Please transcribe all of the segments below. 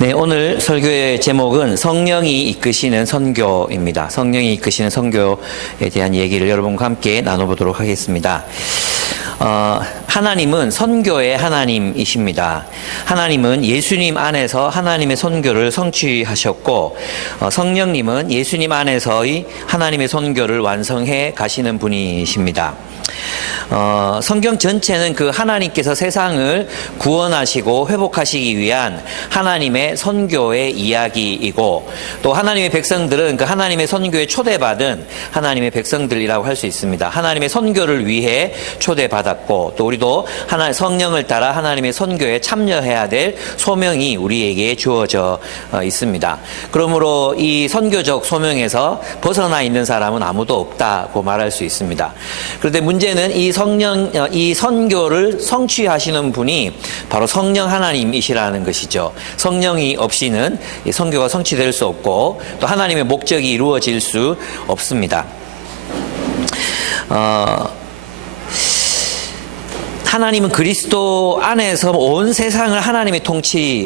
네, 오늘 설교의 제목은 성령이 이끄시는 선교입니다. 성령이 이끄시는 선교에 대한 얘기를 여러분과 함께 나눠보도록 하겠습니다. 하나님은 선교의 하나님이십니다. 하나님은 예수님 안에서 하나님의 선교를 성취하셨고, 성령님은 예수님 안에서의 하나님의 선교를 완성해 가시는 분이십니다. 성경 전체는 그 하나님께서 세상을 구원하시고 회복하시기 위한 하나님의 선교의 이야기이고, 또 하나님의 백성들은 그 하나님의 선교에 초대받은 하나님의 백성들이라고 할 수 있습니다. 하나님의 선교를 위해 초대받았고, 또 우리도 성령을 따라 하나님의 선교에 참여해야 될 소명이 우리에게 주어져 있습니다. 그러므로 이 선교적 소명에서 벗어나 있는 사람은 아무도 없다고 말할 수 있습니다. 그런데 문제는 이 선교를 성취하시는 분이 바로 성령 하나님이시라는 것이죠. 성령이 없이는 이 선교가 성취될 수 없고, 또 하나님의 목적이 이루어질 수 없습니다. 하나님은 그리스도 안에서 온 세상을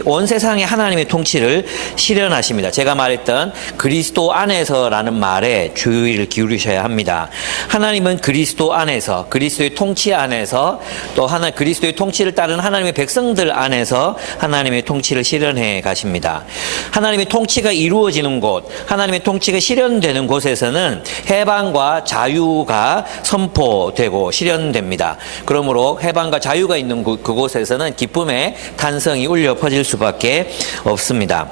온 세상의 하나님의 통치를 실현하십니다. 제가 말했던 그리스도 안에서라는 말에 주의를 기울이셔야 합니다. 하나님은 그리스도 안에서, 그리스도의 통치 안에서, 또 그리스도의 통치를 따르는 하나님의 백성들 안에서 하나님의 통치를 실현해 가십니다. 하나님의 통치가 이루어지는 곳, 하나님의 통치가 실현되는 곳에서는 해방과 자유가 선포되고 실현됩니다. 그러므로 해방과 자유가 있는 그곳에서는 기쁨의 탄성이 울려 퍼질 수밖에 없습니다.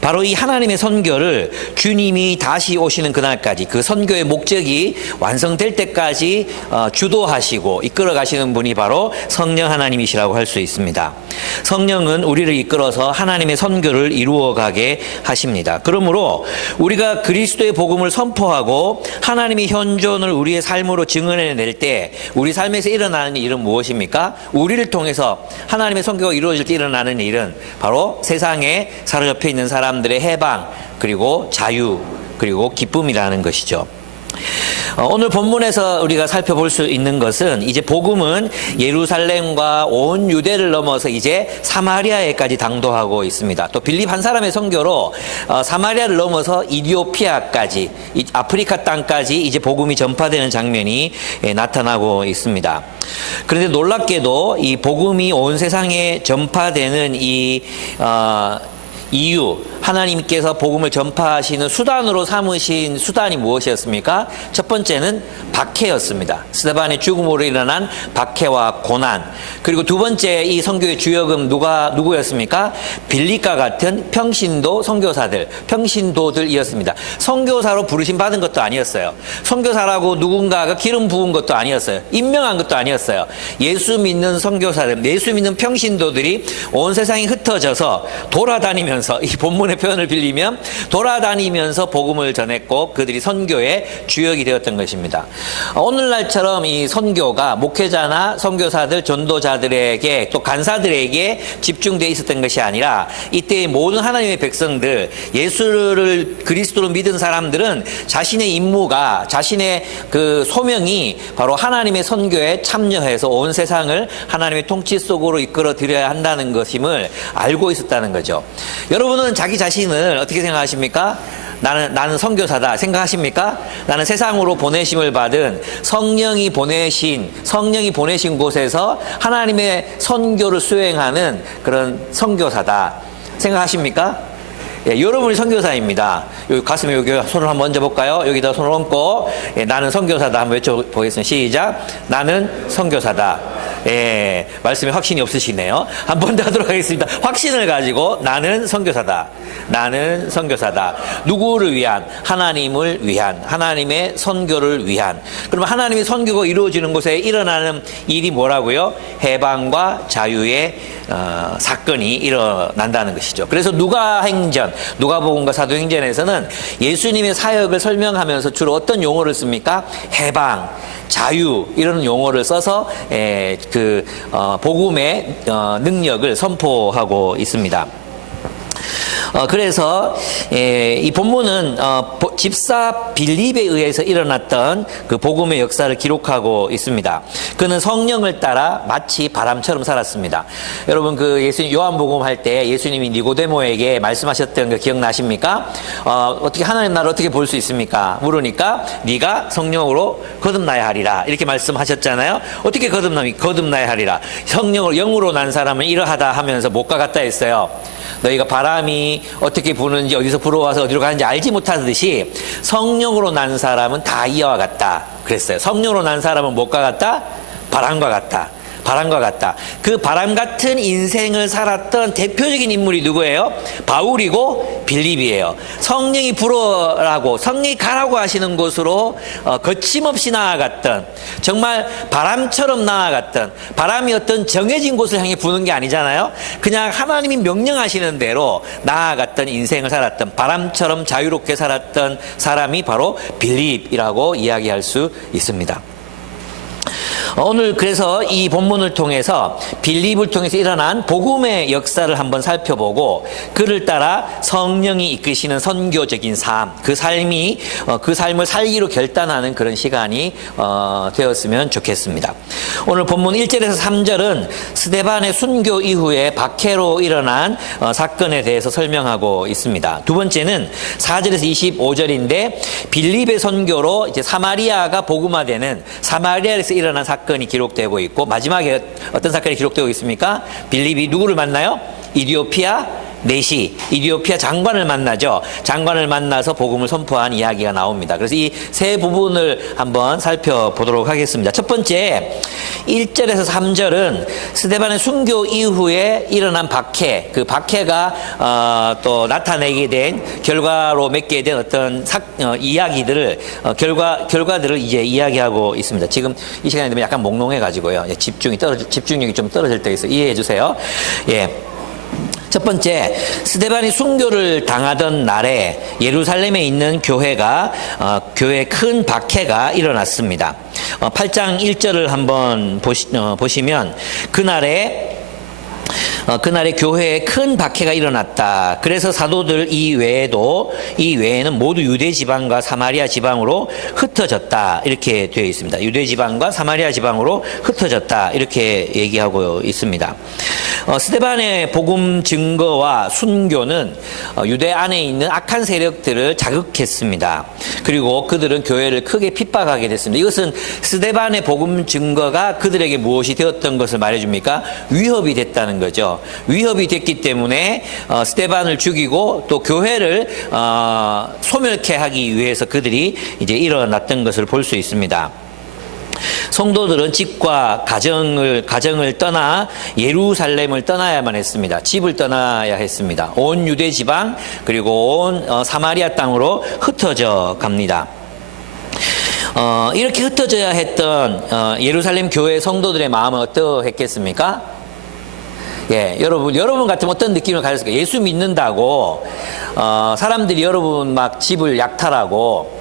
바로 이 하나님의 선교를 주님이 다시 오시는 그날까지, 그 선교의 목적이 완성될 때까지 주도하시고 이끌어 가시는 분이 바로 성령 하나님이시라고 할 수 있습니다. 성령은 우리를 이끌어서 하나님의 선교를 이루어 가게 하십니다. 그러므로 우리가 그리스도의 복음을 선포하고 하나님의 현존을 우리의 삶으로 증언해낼 때 우리 삶에서 일어나는 일은 무엇입니까? 우리를 통해서 하나님의 선교가 이루어질 때 일어나는 일은 바로 세상에 사로잡혀 있는 사람들의 해방, 그리고 자유, 그리고 기쁨이라는 것이죠. 오늘 본문에서 우리가 살펴볼 수 있는 것은, 이제 복음은 예루살렘과 온 유대를 넘어서 이제 사마리아에까지 당도하고 있습니다. 또 빌립 한 사람의 선교로 사마리아를 넘어서 이디오피아까지, 아프리카 땅까지 이제 복음이 전파되는 장면이 나타나고 있습니다. 그런데 놀랍게도 이 복음이 온 세상에 전파되는 이유, 하나님께서 복음을 전파하시는 수단으로 삼으신 수단이 무엇이었습니까? 첫 번째는 박해였습니다. 스데반의 죽음으로 일어난 박해와 고난. 그리고 두 번째 이 선교의 주역은 누구였습니까? 빌립과 같은 평신도 선교사들, 평신도들이었습니다. 선교사로 부르심 받은 것도 아니었어요. 선교사라고 누군가가 기름 부은 것도 아니었어요. 임명한 것도 아니었어요. 예수 믿는 선교사들, 예수 믿는 평신도들이 온 세상에 흩어져서 돌아다니면서, 이 본문의 표현을 빌리면 돌아다니면서 복음을 전했고 그들이 선교의 주역이 되었던 것입니다. 오늘날처럼 이 선교가 목회자나 선교사들, 전도자들에게, 또 간사들에게 집중되어 있었던 것이 아니라, 이때의 모든 하나님의 백성들, 예수를 그리스도로 믿은 사람들은 자신의 임무가, 자신의 그 소명이 바로 하나님의 선교에 참여해서 온 세상을 하나님의 통치 속으로 이끌어 드려야 한다는 것임을 알고 있었다는 거죠. 여러분은 자기 자신을 어떻게 생각하십니까? 나는 선교사다 생각하십니까? 나는 세상으로 보내심을 받은 성령이 보내신 곳에서 하나님의 선교를 수행하는 그런 선교사다 생각하십니까? 예, 여러분이 선교사입니다. 여기 가슴에 여기 손을 한번 얹어볼까요? 여기다 손을 얹고, 나는 선교사다 한번 외쳐보겠습니다. 시작. 나는 선교사다. 예, 말씀에 확신이 없으시네요. 한 번 더 하도록 하겠습니다. 확신을 가지고 나는 선교사다. 나는 선교사다. 누구를 위한? 하나님을 위한, 하나님의 선교를 위한. 그러면 하나님의 선교가 이루어지는 곳에 일어나는 일이 뭐라고요? 해방과 자유의 사건이 일어난다는 것이죠. 그래서 누가복음과 사도행전에서는 예수님의 사역을 설명하면서 주로 어떤 용어를 씁니까? 해방, 자유, 이런 용어를 써서 복음의 능력을 선포하고 있습니다. 그래서 이 본문은 집사 빌립에 의해서 일어났던 그 복음의 역사를 기록하고 있습니다. 그는 성령을 따라 마치 바람처럼 살았습니다. 여러분 그 예수님 요한복음 할 때 예수님이 니고데모에게 말씀하셨던 거 기억나십니까? 어떻게 하나님 나라를 어떻게 볼 수 있습니까? 물으니까 네가 성령으로 거듭나야 하리라 이렇게 말씀하셨잖아요. 어떻게 거듭나야 하리라? 성령으로 영으로 난 사람은 이러하다 하면서 못과 같다 했어요. 너희가 바람이 어떻게 부는지 어디서 불어와서 어디로 가는지 알지 못하듯이 성령으로 난 사람은 다 이와 같다 그랬어요. 성령으로 난 사람은 못과 같다? 바람과 같다. 바람과 같다. 그 바람 같은 인생을 살았던 대표적인 인물이 누구예요? 바울이고 빌립이에요. 성령이 불어라고 성령이 가라고 하시는 곳으로 거침없이 나아갔던, 정말 바람처럼 나아갔던, 바람이 어떤 정해진 곳을 향해 부는 게 아니잖아요. 그냥 하나님이 명령하시는 대로 나아갔던 인생을 살았던, 바람처럼 자유롭게 살았던 사람이 바로 빌립이라고 이야기할 수 있습니다. 오늘 그래서 이 본문을 통해서 빌립을 통해서 일어난 복음의 역사를 한번 살펴보고 그를 따라 성령이 이끄시는 선교적인 삶, 그 삶을 살기로 결단하는 그런 시간이 되었으면 좋겠습니다. 오늘 본문 1절에서 3절은 스데반의 순교 이후에 박해로 일어난 사건에 대해서 설명하고 있습니다. 두 번째는 4절에서 25절인데 빌립의 선교로 이제 사마리아가 복음화되는, 사마리아에서 일어난 사건이 기록되고 있고, 마지막에 어떤 사건이 기록되고 있습니까? 빌립이 누구를 만나요? 이디오피아 장관을 만나죠. 장관을 만나서 복음을 선포한 이야기가 나옵니다. 그래서 이 세 부분을 한번 살펴보도록 하겠습니다. 첫 번째 1절에서 3절은 스데반의 순교 이후에 일어난 박해, 그 박해가 또 나타내게 된 결과로 맺게 된 어떤 이야기들을 결과들을 이제 이야기하고 있습니다. 지금 이 시간에 되면 약간 몽롱해 가지고요. 집중력이 좀 떨어질 때 있어 이해해 주세요. 예. 첫 번째, 스데반이 순교를 당하던 날에 예루살렘에 있는 교회에 큰 박해가 일어났습니다. 8장 1절을 한번 보시면 그날에 교회에 큰 박해가 일어났다. 그래서 사도들 이외에는 모두 유대 지방과 사마리아 지방으로 흩어졌다. 이렇게 되어 있습니다. 유대 지방과 사마리아 지방으로 흩어졌다. 이렇게 얘기하고 있습니다. 스데반의 복음 증거와 순교는 유대 안에 있는 악한 세력들을 자극했습니다. 그리고 그들은 교회를 크게 핍박하게 됐습니다. 이것은 스데반의 복음 증거가 그들에게 무엇이 되었던 것을 말해줍니까? 위협이 됐다는 거죠. 위협이 됐기 때문에 스데반을 죽이고 또 교회를 소멸케 하기 위해서 그들이 이제 일어났던 것을 볼 수 있습니다. 성도들은 집과 가정을 떠나 예루살렘을 떠나야만 했습니다. 집을 떠나야 했습니다. 온 유대 지방 그리고 온 사마리아 땅으로 흩어져 갑니다. 이렇게 흩어져야 했던 예루살렘 교회 성도들의 마음은 어떠했겠습니까? 예, 여러분 같으면 어떤 느낌을 가졌을까요? 예수 믿는다고 사람들이 여러분 막 집을 약탈하고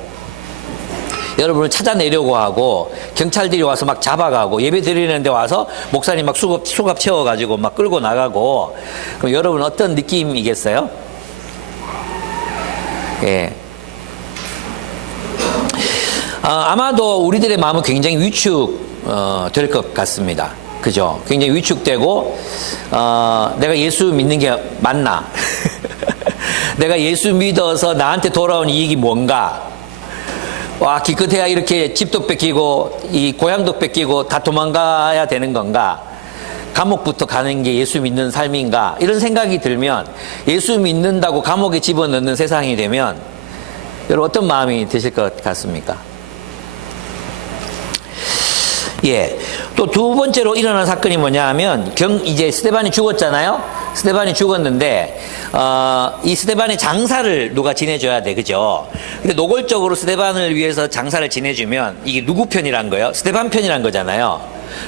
여러분을 찾아내려고 하고 경찰들이 와서 막 잡아가고 예배 드리는데 와서 목사님 막 수갑 채워가지고 막 끌고 나가고, 그럼 여러분 어떤 느낌이겠어요? 예. 아마도 우리들의 마음은 굉장히 위축될 것 같습니다. 그죠? 굉장히 위축되고 내가 예수 믿는 게 맞나? 내가 예수 믿어서 나한테 돌아온 이익이 뭔가? 와, 기껏해야 이렇게 집도 뺏기고 이 고향도 뺏기고 다 도망가야 되는 건가? 감옥부터 가는 게 예수 믿는 삶인가? 이런 생각이 들면, 예수 믿는다고 감옥에 집어넣는 세상이 되면 여러분 어떤 마음이 드실 것 같습니까? 예. 또 두 번째로 일어난 사건이 뭐냐 하면, 이제 스데반이 죽었잖아요? 스데반이 죽었는데, 이 스데반의 장사를 누가 지내줘야 돼. 그죠? 근데 노골적으로 스데반을 위해서 장사를 지내주면, 이게 누구 편이란 거예요? 스데반 편이란 거잖아요.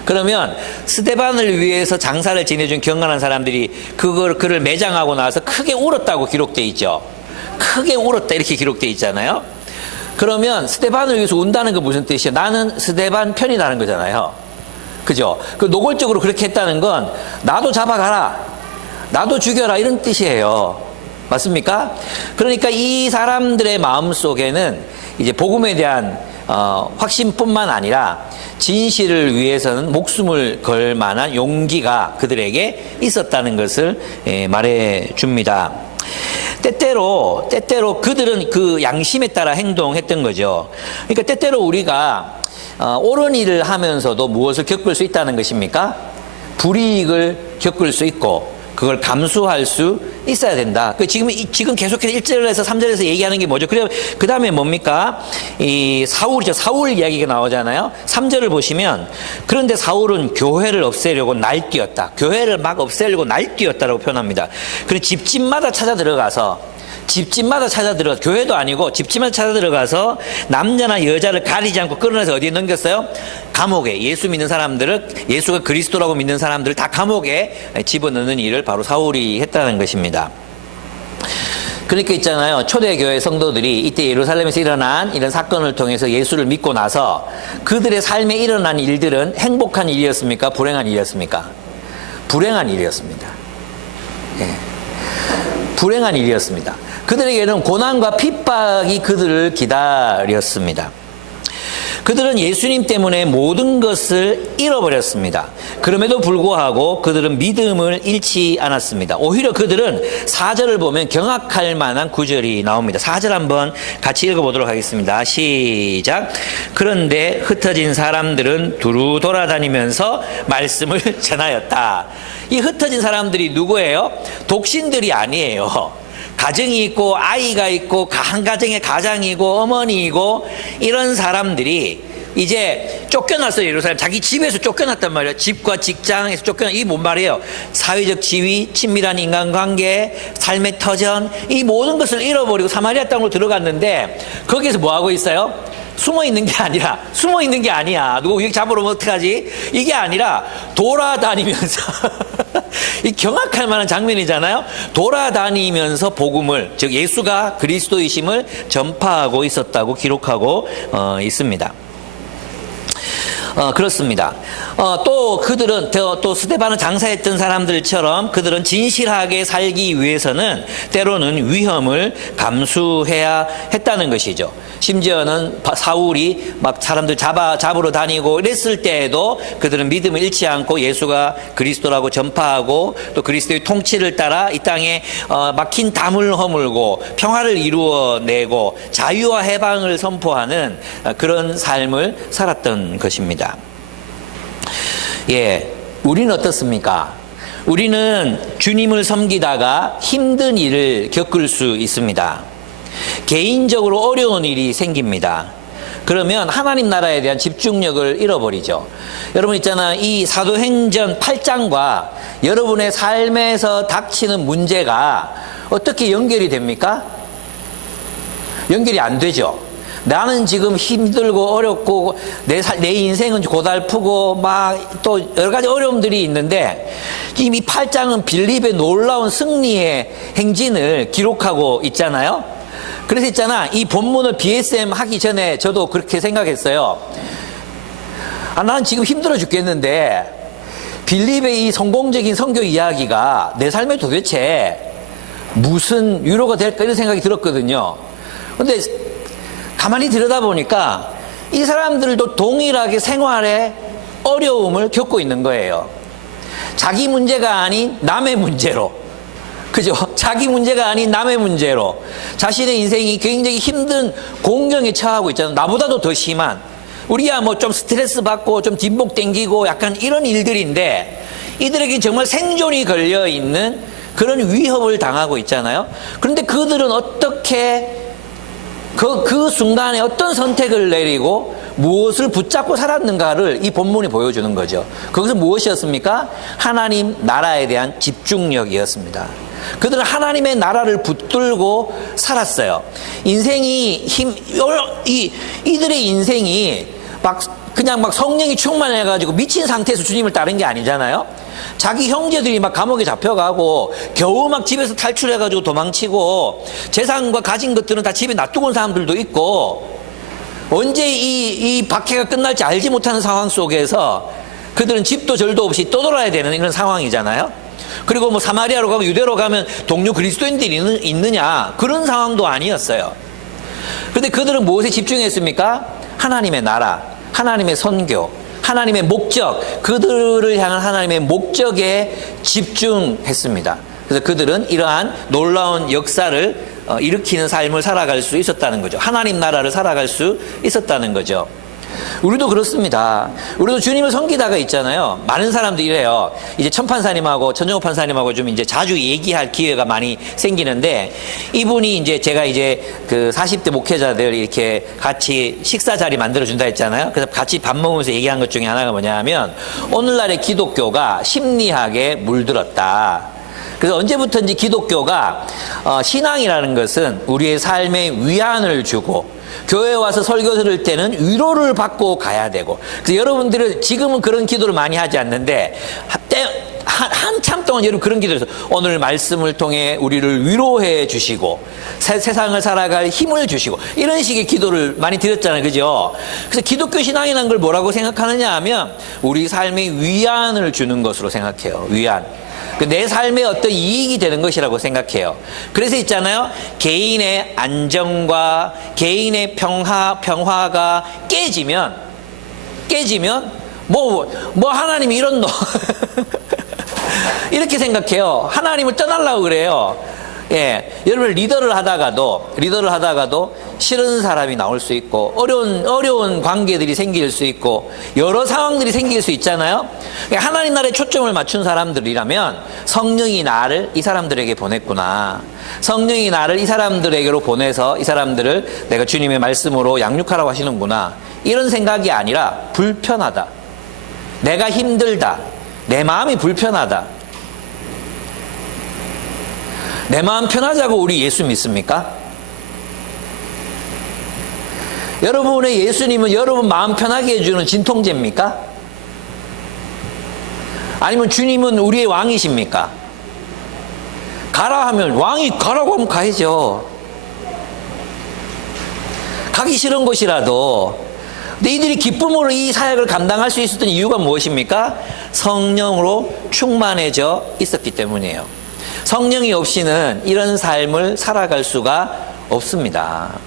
그러면 스데반을 위해서 장사를 지내준 경건한 사람들이 그를 매장하고 나서 크게 울었다고 기록돼 있죠. 크게 울었다 이렇게 기록돼 있잖아요. 그러면 스데반을 위해서 운다는 건 무슨 뜻이에요? 나는 스데반 편이라는 거잖아요. 그죠? 그 노골적으로 그렇게 했다는 건 나도 잡아가라, 나도 죽여라 이런 뜻이에요. 맞습니까? 그러니까 이 사람들의 마음 속에는 이제 복음에 대한 확신뿐만 아니라 진실을 위해서는 목숨을 걸 만한 용기가 그들에게 있었다는 것을 말해 줍니다. 때때로 그들은 그 양심에 따라 행동했던 거죠. 그러니까 때때로 우리가 옳은 일을 하면서도 무엇을 겪을 수 있다는 것입니까? 불이익을 겪을 수 있고 그걸 감수할 수 있어야 된다. 지금 계속해서 1절에서 3절에서 얘기하는 게 뭐죠? 그 다음에 뭡니까? 이 사울이죠. 사울 이야기가 나오잖아요. 3절을 보시면, 그런데 사울은 교회를 없애려고 날뛰었다. 교회를 막 없애려고 날뛰었다라고 표현합니다. 그리고 집집마다 찾아 들어가서 교회도 아니고 집집마다 찾아 들어가서 남자나 여자를 가리지 않고 끌어내서 어디에 넘겼어요? 감옥에. 예수 믿는 사람들을, 예수가 그리스도라고 믿는 사람들을 다 감옥에 집어넣는 일을 바로 사울이 했다는 것입니다. 그러니까 있잖아요. 초대교회 성도들이 이때 예루살렘에서 일어난 이런 사건을 통해서 예수를 믿고 나서 그들의 삶에 일어난 일들은 행복한 일이었습니까? 불행한 일이었습니까? 불행한 일이었습니다. 예. 불행한 일이었습니다. 그들에게는 고난과 핍박이 그들을 기다렸습니다. 그들은 예수님 때문에 모든 것을 잃어버렸습니다. 그럼에도 불구하고 그들은 믿음을 잃지 않았습니다. 오히려 그들은 4절을 보면 경악할 만한 구절이 나옵니다. 4절 한번 같이 읽어보도록 하겠습니다. 시작. 그런데 흩어진 사람들은 두루 돌아다니면서 말씀을 전하였다. 이 흩어진 사람들이 누구예요? 독신들이 아니에요. 가정이 있고 아이가 있고 한 가정의 가장이고 어머니이고 이런 사람들이 이제 쫓겨났어요. 예루살렘. 자기 집에서 쫓겨났단 말이에요. 집과 직장에서 쫓겨났. 이게 뭔 말이에요? 사회적 지위, 친밀한 인간관계, 삶의 터전, 이 모든 것을 잃어버리고 사마리아 땅으로 들어갔는데 거기에서 뭐 하고 있어요? 숨어 있는 게 아니야. 누구 여기 잡으러 오면 어떡하지? 이게 아니라 돌아다니면서 이 경악할 만한 장면이잖아요. 돌아다니면서 복음을, 즉 예수가 그리스도이심을 전파하고 있었다고 기록하고 있습니다. 그렇습니다. 또 그들은 또 스데반은 장사했던 사람들처럼 그들은 진실하게 살기 위해서는 때로는 위험을 감수해야 했다는 것이죠. 심지어는 사울이 막 사람들 잡으러 다니고 이랬을 때에도 그들은 믿음을 잃지 않고 예수가 그리스도라고 전파하고 또 그리스도의 통치를 따라 이 땅에 막힌 담을 허물고 평화를 이루어내고 자유와 해방을 선포하는 그런 삶을 살았던 것입니다. 예, 우리는 어떻습니까? 우리는 주님을 섬기다가 힘든 일을 겪을 수 있습니다. 개인적으로 어려운 일이 생깁니다. 그러면 하나님 나라에 대한 집중력을 잃어버리죠. 여러분 있잖아, 이 사도행전 8장과 여러분의 삶에서 닥치는 문제가 어떻게 연결이 됩니까? 연결이 안 되죠. 나는 지금 힘들고 어렵고 내 인생은 고달프고 막 또 여러 가지 어려움들이 있는데 이미 8장은 빌립의 놀라운 승리의 행진을 기록하고 있잖아요. 그래서 있잖아, 이 본문을 BSM 하기 전에 저도 그렇게 생각했어요. 난 지금 힘들어 죽겠는데 빌립의 이 성공적인 선교 이야기가 내 삶에 도대체 무슨 위로가 될까 이런 생각이 들었거든요. 근데 가만히 들여다보니까 이 사람들도 동일하게 생활에 어려움을 겪고 있는 거예요. 자기 문제가 아닌 남의 문제로, 그죠? 자기 문제가 아닌 남의 문제로 자신의 인생이 굉장히 힘든 공경에 처하고 있잖아요. 나보다도 더 심한, 우리야 뭐 좀 스트레스 받고 좀 뒷목 땡기고 약간 이런 일들인데 이들에게 정말 생존이 걸려 있는 그런 위협을 당하고 있잖아요. 그런데 그들은 어떻게 그 순간에 어떤 선택을 내리고 무엇을 붙잡고 살았는가를 이 본문이 보여주는 거죠. 그것은 무엇이었습니까? 하나님 나라에 대한 집중력이었습니다. 그들은 하나님의 나라를 붙들고 살았어요. 이들의 인생이 그냥 성령이 충만해가지고 미친 상태에서 주님을 따른 게 아니잖아요. 자기 형제들이 막 감옥에 잡혀가고 겨우 막 집에서 탈출해가지고 도망치고 재산과 가진 것들은 다 집에 놔두고 온 사람들도 있고 언제 이 박해가 끝날지 알지 못하는 상황 속에서 그들은 집도 절도 없이 떠돌아야 되는 이런 상황이잖아요. 그리고 뭐 사마리아로 가고 유대로 가면 동료 그리스도인들이 있느냐, 그런 상황도 아니었어요. 그런데 그들은 무엇에 집중했습니까? 하나님의 나라, 하나님의 선교, 하나님의 목적, 그들을 향한 하나님의 목적에 집중했습니다. 그래서 그들은 이러한 놀라운 역사를 일으키는 삶을 살아갈 수 있었다는 거죠. 하나님 나라를 살아갈 수 있었다는 거죠. 우리도 그렇습니다. 우리도 주님을 섬기다가 있잖아요. 많은 사람들이 이래요. 이제 천판사님하고 천정호 판사님하고 좀 이제 자주 얘기할 기회가 많이 생기는데, 이분이 이제 제가 이제 그 40대 목회자들 이렇게 같이 식사 자리 만들어준다 했잖아요. 그래서 같이 밥 먹으면서 얘기한 것 중에 하나가 뭐냐 하면, 오늘날의 기독교가 심리학에 물들었다. 그래서 언제부터인지 기독교가 신앙이라는 것은 우리의 삶에 위안을 주고, 교회에 와서 설교 들을 때는 위로를 받고 가야 되고, 그래서 여러분들은 지금은 그런 기도를 많이 하지 않는데 한참 동안 여러분 그런 기도를 해서 오늘 말씀을 통해 우리를 위로해 주시고 세상을 살아갈 힘을 주시고, 이런 식의 기도를 많이 드렸잖아요. 그죠? 그래서 기독교 신앙이라는 걸 뭐라고 생각하느냐 하면 우리 삶에 위안을 주는 것으로 생각해요. 위안. 내 삶에 어떤 이익이 되는 것이라고 생각해요. 그래서 있잖아요. 개인의 안정과 개인의 평화가 깨지면 뭐 하나님이 이런 너 이렇게 생각해요. 하나님을 떠나려고 그래요. 예, 여러분 리더를 하다가도 싫은 사람이 나올 수 있고, 어려운 관계들이 생길 수 있고, 여러 상황들이 생길 수 있잖아요. 하나님 나라에 초점을 맞춘 사람들이라면 성령이 나를 이 사람들에게 보냈구나, 성령이 나를 이 사람들에게로 보내서 이 사람들을 내가 주님의 말씀으로 양육하라고 하시는구나, 이런 생각이 아니라 불편하다, 내가 힘들다, 내 마음이 불편하다. 내 마음 편하자고 우리 예수 믿습니까? 여러분의 예수님은 여러분 마음 편하게 해주는 진통제입니까? 아니면 주님은 우리의 왕이십니까? 가라 하면, 왕이 가라고 하면 가야죠. 가기 싫은 곳이라도. 근데 이들이 기쁨으로 이 사역을 감당할 수 있었던 이유가 무엇입니까? 성령으로 충만해져 있었기 때문이에요. 성령이 없이는 이런 삶을 살아갈 수가 없습니다.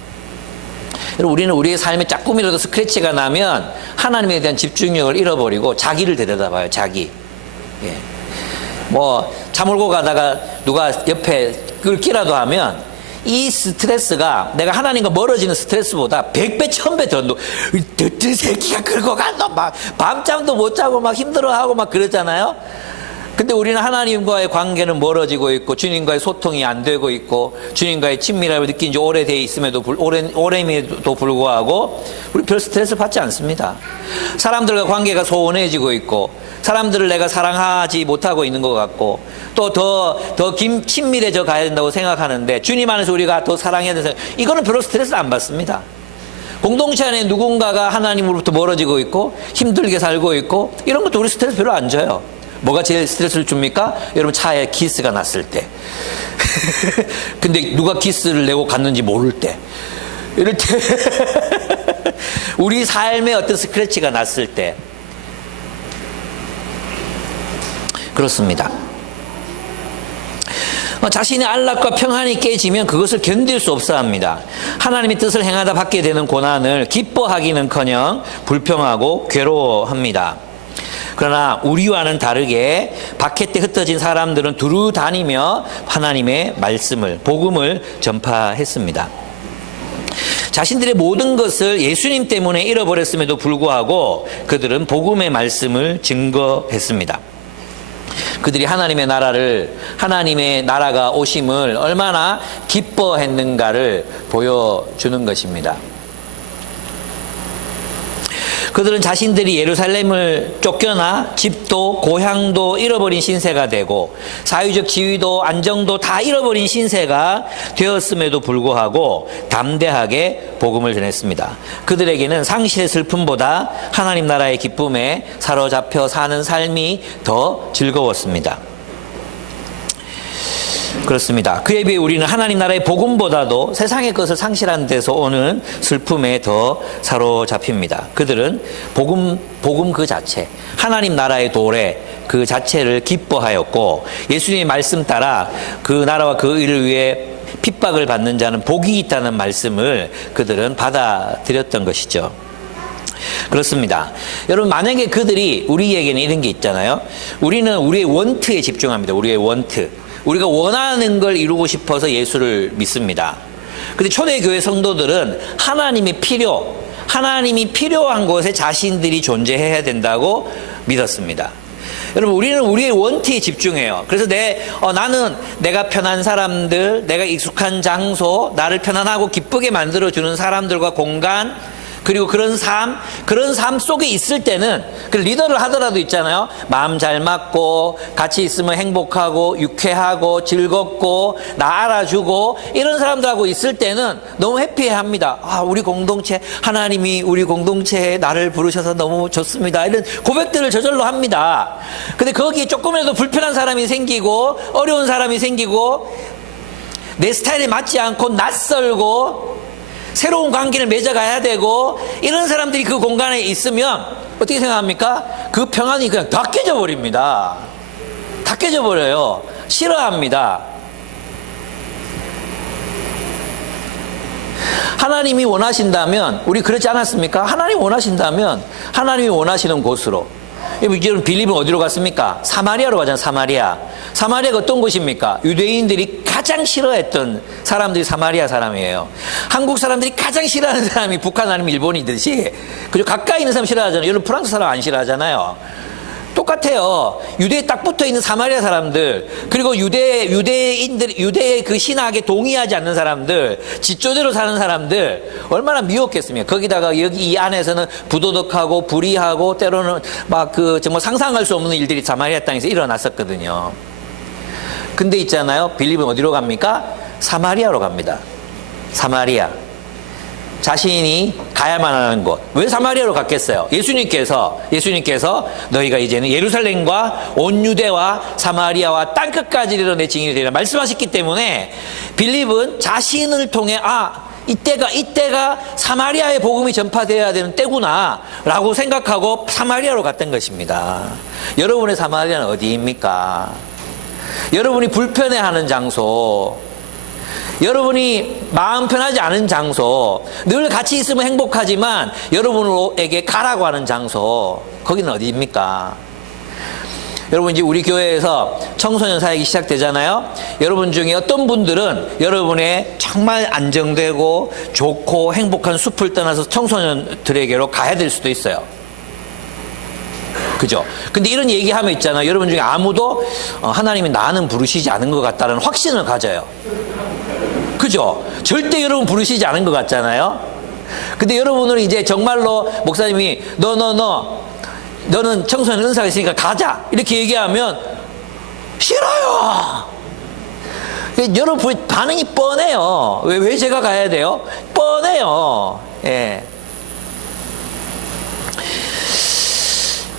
우리는 우리의 삶에 조금이라도 스크래치가 나면 하나님에 대한 집중력을 잃어버리고 자기를 데려다봐요. 자기. 예. 뭐 차 몰고 가다가 누가 옆에 끌기라도 하면 이 스트레스가 내가 하나님과 멀어지는 스트레스보다 100배, 1000배 더, 너 새끼가 끌고 간다, 막 밤잠도 못 자고 막 힘들어하고 막 그러잖아요. 근데 우리는 하나님과의 관계는 멀어지고 있고, 주님과의 소통이 안 되고 있고, 주님과의 친밀함을 느낀 지 오래돼 있음에도 오래임에도 불구하고 우리 별 스트레스 받지 않습니다. 사람들과 관계가 소원해지고 있고, 사람들을 내가 사랑하지 못하고 있는 것 같고, 또 더 친밀해져 가야 된다고 생각하는데, 주님 안에서 우리가 더 사랑해야 돼서 이거는 별로 스트레스 안 받습니다. 공동체 안에 누군가가 하나님으로부터 멀어지고 있고 힘들게 살고 있고, 이런 것도 우리 스트레스 별로 안 줘요. 뭐가 제일 스트레스를 줍니까? 여러분 차에 기스가 났을 때. 근데 누가 기스를 내고 갔는지 모를 때. 이럴 때. 우리 삶에 어떤 스크래치가 났을 때. 그렇습니다. 자신의 안락과 평안이 깨지면 그것을 견딜 수 없어 합니다. 하나님의 뜻을 행하다 받게 되는 고난을 기뻐하기는커녕 불평하고 괴로워합니다. 그러나 우리와는 다르게 박해 때 흩어진 사람들은 두루 다니며 하나님의 말씀을, 복음을 전파했습니다. 자신들의 모든 것을 예수님 때문에 잃어버렸음에도 불구하고 그들은 복음의 말씀을 증거했습니다. 그들이 하나님의 나라가 오심을 얼마나 기뻐했는가를 보여주는 것입니다. 그들은 자신들이 예루살렘을 쫓겨나 집도 고향도 잃어버린 신세가 되고 사회적 지위도 안정도 다 잃어버린 신세가 되었음에도 불구하고 담대하게 복음을 전했습니다. 그들에게는 상실의 슬픔보다 하나님 나라의 기쁨에 사로잡혀 사는 삶이 더 즐거웠습니다. 그렇습니다. 그에 비해 우리는 하나님 나라의 복음보다도 세상의 것을 상실한 데서 오는 슬픔에 더 사로잡힙니다. 그들은 복음 그 자체, 하나님 나라의 도래 그 자체를 기뻐하였고, 예수님의 말씀 따라 그 나라와 그 의를 위해 핍박을 받는 자는 복이 있다는 말씀을 그들은 받아들였던 것이죠. 그렇습니다. 여러분, 만약에 그들이, 우리에게는 이런 게 있잖아요. 우리는 우리의 원트에 집중합니다. 우리의 원트. 우리가 원하는 걸 이루고 싶어서 예수를 믿습니다. 근데 초대교회 성도들은 하나님이 필요한 곳에 자신들이 존재해야 된다고 믿었습니다. 여러분, 우리는 우리의 원트에 집중해요. 그래서 나는 내가 편한 사람들, 내가 익숙한 장소, 나를 편안하고 기쁘게 만들어주는 사람들과 공간, 그리고 그런 삶 속에 있을 때는, 그 리더를 하더라도 있잖아요. 마음 잘 맞고, 같이 있으면 행복하고, 유쾌하고, 즐겁고, 나 알아주고, 이런 사람들하고 있을 때는 너무 해피해 합니다. 우리 공동체, 하나님이 우리 공동체에 나를 부르셔서 너무 좋습니다. 이런 고백들을 저절로 합니다. 근데 거기에 조금이라도 불편한 사람이 생기고, 어려운 사람이 생기고, 내 스타일에 맞지 않고, 낯설고, 새로운 관계를 맺어가야 되고, 이런 사람들이 그 공간에 있으면 어떻게 생각합니까? 그 평안이 그냥 다 깨져버립니다. 다 깨져버려요. 싫어합니다. 하나님이 원하신다면, 우리 그렇지 않았습니까? 하나님이 원하신다면 하나님이 원하시는 곳으로. 여러분, 빌립은 어디로 갔습니까? 사마리아로 가잖아요. 사마리아가 어떤 곳입니까? 유대인들이 가장 싫어했던 사람들이 사마리아 사람이에요. 한국 사람들이 가장 싫어하는 사람이 북한 아니면 일본이듯이, 그죠? 가까이 있는 사람 싫어하잖아요. 여러분, 프랑스 사람 안 싫어하잖아요. 똑같아요. 유대에 딱 붙어 있는 사마리아 사람들, 그리고 유대의 그 신학에 동의하지 않는 사람들, 지조대로 사는 사람들, 얼마나 미웠겠습니까? 거기다가 이 안에서는 부도덕하고 불의하고 때로는 정말 상상할 수 없는 일들이 사마리아 땅에서 일어났었거든요. 근데 있잖아요. 빌립은 어디로 갑니까? 사마리아로 갑니다. 사마리아. 자신이 가야만 하는 곳. 왜 사마리아로 갔겠어요? 예수님께서 너희가 이제는 예루살렘과 온 유대와 사마리아와 땅끝까지 이르러 내 증인이 되리라 말씀하셨기 때문에, 빌립은 자신을 통해 이때가 사마리아의 복음이 전파되어야 되는 때구나 라고 생각하고 사마리아로 갔던 것입니다. 여러분의 사마리아는 어디입니까? 여러분이 불편해하는 장소, 여러분이 마음 편하지 않은 장소, 늘 같이 있으면 행복하지만 여러분에게 가라고 하는 장소, 거기는 어디입니까? 여러분, 이제 우리 교회에서 청소년 사역이 시작되잖아요. 여러분 중에 어떤 분들은 여러분의 정말 안정되고 좋고 행복한 숲을 떠나서 청소년들에게로 가야 될 수도 있어요. 그죠? 근데 이런 얘기하면 있잖아요. 여러분 중에 아무도 하나님이 나는 부르시지 않은 것 같다는 확신을 가져요. 그죠? 절대 여러분 부르시지 않은 것 같잖아요. 근데 여러분은 이제 정말로 목사님이 너는 청소년 은사가 있으니까 가자 이렇게 얘기하면 싫어요. 여러분 반응이 뻔해요. 왜 제가 가야 돼요? 뻔해요. 예.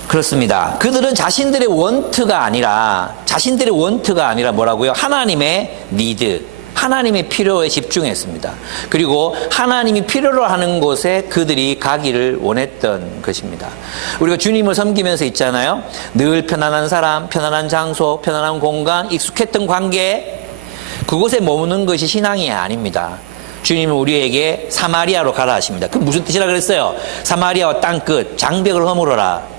그렇습니다. 그들은 자신들의 원트가 아니라 뭐라고요? 하나님의 니드, 하나님의 필요에 집중했습니다. 그리고 하나님이 필요로 하는 곳에 그들이 가기를 원했던 것입니다. 우리가 주님을 섬기면서 있잖아요. 늘 편안한 사람, 편안한 장소, 편안한 공간, 익숙했던 관계, 그곳에 머무는 것이 신앙이 아닙니다. 주님은 우리에게 사마리아로 가라 하십니다. 그 무슨 뜻이라 그랬어요? 사마리아와 땅끝, 장벽을 허물어라.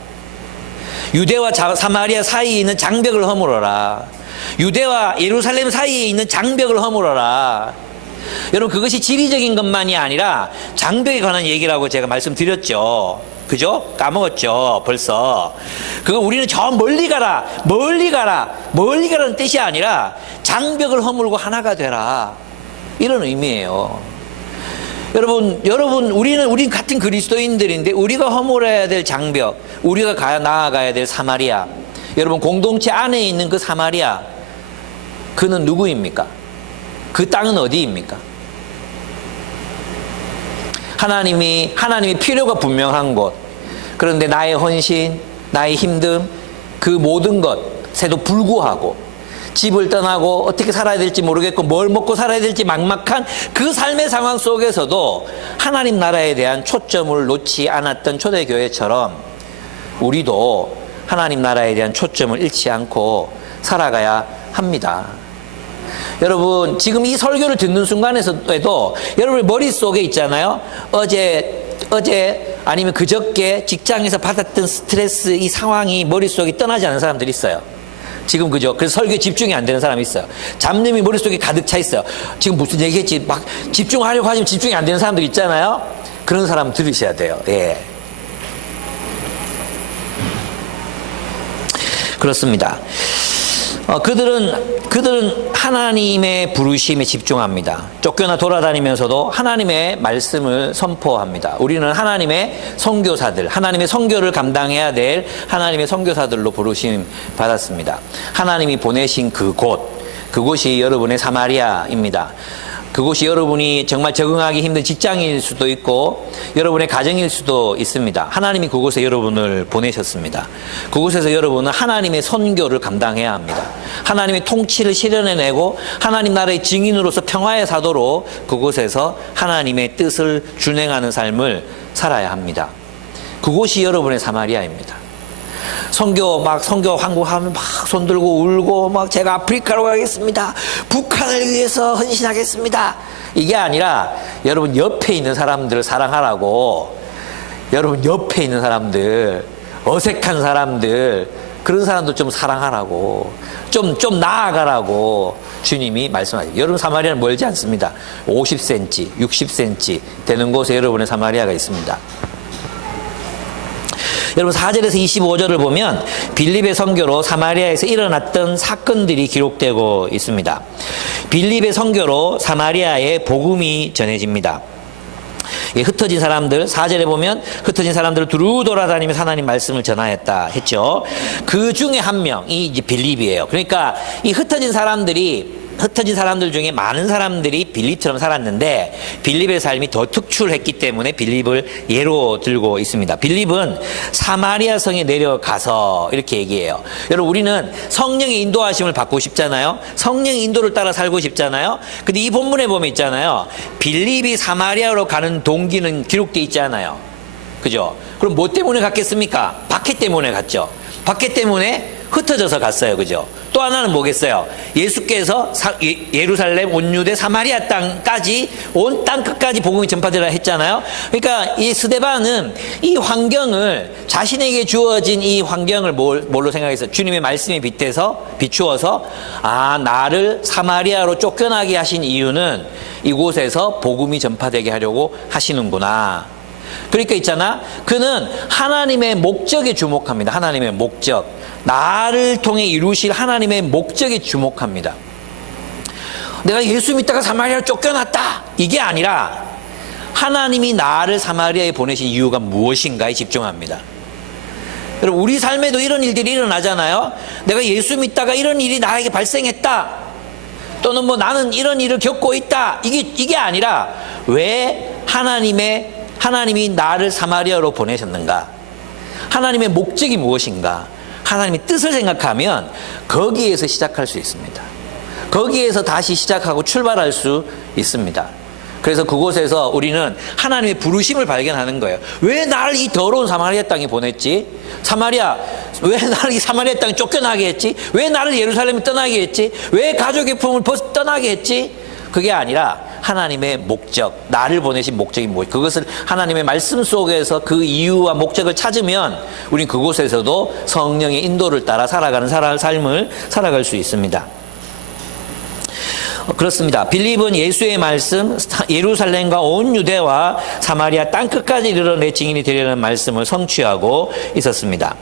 유대와 사마리아 사이에 있는 장벽을 허물어라. 유대와 예루살렘 사이에 있는 장벽을 허물어라. 여러분, 그것이 지리적인 것만이 아니라 장벽에 관한 얘기라고 제가 말씀드렸죠. 그죠? 까먹었죠, 벌써. 그거 우리는 저 멀리 가라는 뜻이 아니라 장벽을 허물고 하나가 되라, 이런 의미예요. 여러분, 우린 같은 그리스도인들인데 우리가 허물어야 될 장벽, 우리가 나아가야 될 사마리아, 여러분 공동체 안에 있는 그 사마리아, 그는 누구입니까? 그 땅은 어디입니까? 하나님이 필요가 분명한 곳, 그런데 나의 헌신, 나의 힘듦, 그 모든 것에도 불구하고 집을 떠나고 어떻게 살아야 될지 모르겠고 뭘 먹고 살아야 될지 막막한 그 삶의 상황 속에서도 하나님 나라에 대한 초점을 놓지 않았던 초대교회처럼 우리도 하나님 나라에 대한 초점을 잃지 않고 살아가야 합니다. 여러분, 지금 이 설교를 듣는 순간에서도 여러분 머릿속에 있잖아요. 어제 아니면 그저께 직장에서 받았던 스트레스 이 상황이 머릿속에 떠나지 않은 사람들이 있어요. 지금 그죠? 그래서 설교에 집중이 안 되는 사람이 있어요. 잡념이 머릿속에 가득 차 있어요. 지금 무슨 얘기했지? 막 집중하려고 하지만 집중이 안 되는 사람들 있잖아요. 그런 사람 들으셔야 돼요. 예. 그렇습니다. 그들은 하나님의 부르심에 집중합니다. 쫓겨나 돌아다니면서도 하나님의 말씀을 선포합니다. 우리는 하나님의 선교사들, 하나님의 선교를 감당해야 될 하나님의 선교사들로 부르심 받았습니다. 하나님이 보내신 그곳이 여러분의 사마리아입니다. 그곳이 여러분이 정말 적응하기 힘든 직장일 수도 있고 여러분의 가정일 수도 있습니다. 하나님이 그곳에 여러분을 보내셨습니다. 그곳에서 여러분은 하나님의 선교를 감당해야 합니다. 하나님의 통치를 실현해내고 하나님 나라의 증인으로서 평화의 사도로 그곳에서 하나님의 뜻을 준행하는 삶을 살아야 합니다. 그곳이 여러분의 사마리아입니다. 선교 환구하면 막 손들고 울고 막 제가 아프리카로 가겠습니다. 북한을 위해서 헌신하겠습니다. 이게 아니라 여러분 옆에 있는 사람들을 사랑하라고, 여러분 옆에 있는 사람들, 어색한 사람들, 그런 사람도 좀 사랑하라고, 좀 나아가라고 주님이 말씀하세요. 여러분 사마리아는 멀지 않습니다. 50cm, 60cm 되는 곳에 여러분의 사마리아가 있습니다. 여러분 4절에서 25절을 보면 빌립의 선교로 사마리아에서 일어났던 사건들이 기록되고 있습니다. 빌립의 선교로 사마리아에 복음이 전해집니다. 흩어진 사람들, 4절에 보면 흩어진 사람들을 두루 돌아다니면서 하나님 말씀을 전하였다 했죠. 그 중에 한 명이 이제 빌립이에요. 그러니까 이 흩어진 사람들 중에 많은 사람들이 빌립처럼 살았는데 빌립의 삶이 더 특출했기 때문에 빌립을 예로 들고 있습니다. 빌립은 사마리아 성에 내려가서 이렇게 얘기해요. 여러분 우리는 성령의 인도하심을 받고 싶잖아요. 성령의 인도를 따라 살고 싶잖아요. 근데 이 본문에 보면 있잖아요. 빌립이 사마리아로 가는 동기는 기록되어 있지 않아요. 그죠? 그럼 뭐 때문에 갔겠습니까? 박해 때문에 갔죠. 박해 때문에 흩어져서 갔어요. 그죠? 또 하나는 뭐겠어요? 예수께서 예루살렘, 온 유대, 사마리아 땅까지, 온 땅 끝까지 복음이 전파되라 했잖아요. 그러니까 이 스데반은 이 환경을, 자신에게 주어진 이 환경을 뭘로 생각해서 주님의 말씀에 비추어서 나를 사마리아로 쫓겨나게 하신 이유는 이곳에서 복음이 전파되게 하려고 하시는구나. 그러니까 있잖아, 그는 하나님의 목적에 주목합니다. 하나님의 목적, 나를 통해 이루실 하나님의 목적에 주목합니다. 내가 예수 믿다가 사마리아로 쫓겨났다, 이게 아니라 하나님이 나를 사마리아에 보내신 이유가 무엇인가에 집중합니다. 여러분 우리 삶에도 이런 일들이 일어나잖아요. 내가 예수 믿다가 이런 일이 나에게 발생했다, 또는 뭐 나는 이런 일을 겪고 있다, 이게 아니라 왜 하나님이 나를 사마리아로 보내셨는가? 하나님의 목적이 무엇인가? 하나님의 뜻을 생각하면 거기에서 시작할 수 있습니다. 거기에서 다시 시작하고 출발할 수 있습니다. 그래서 그곳에서 우리는 하나님의 부르심을 발견하는 거예요. 왜 나를 이 더러운 사마리아 땅에 보냈지? 왜 나를 이 사마리아 땅에 쫓겨나게 했지? 왜 나를 예루살렘에 떠나게 했지? 왜 가족의 품을 벗어 떠나게 했지? 그게 아니라 하나님의 목적, 나를 보내신 목적이 무엇이, 그것을 하나님의 말씀 속에서 그 이유와 목적을 찾으면 우린 그곳에서도 성령의 인도를 따라 살아가는 삶을 살아갈 수 있습니다. 그렇습니다. 빌립은 예수의 말씀, 예루살렘과 온 유대와 사마리아 땅끝까지 이르러 내 증인이 되려는 말씀을 성취하고 있었습니다.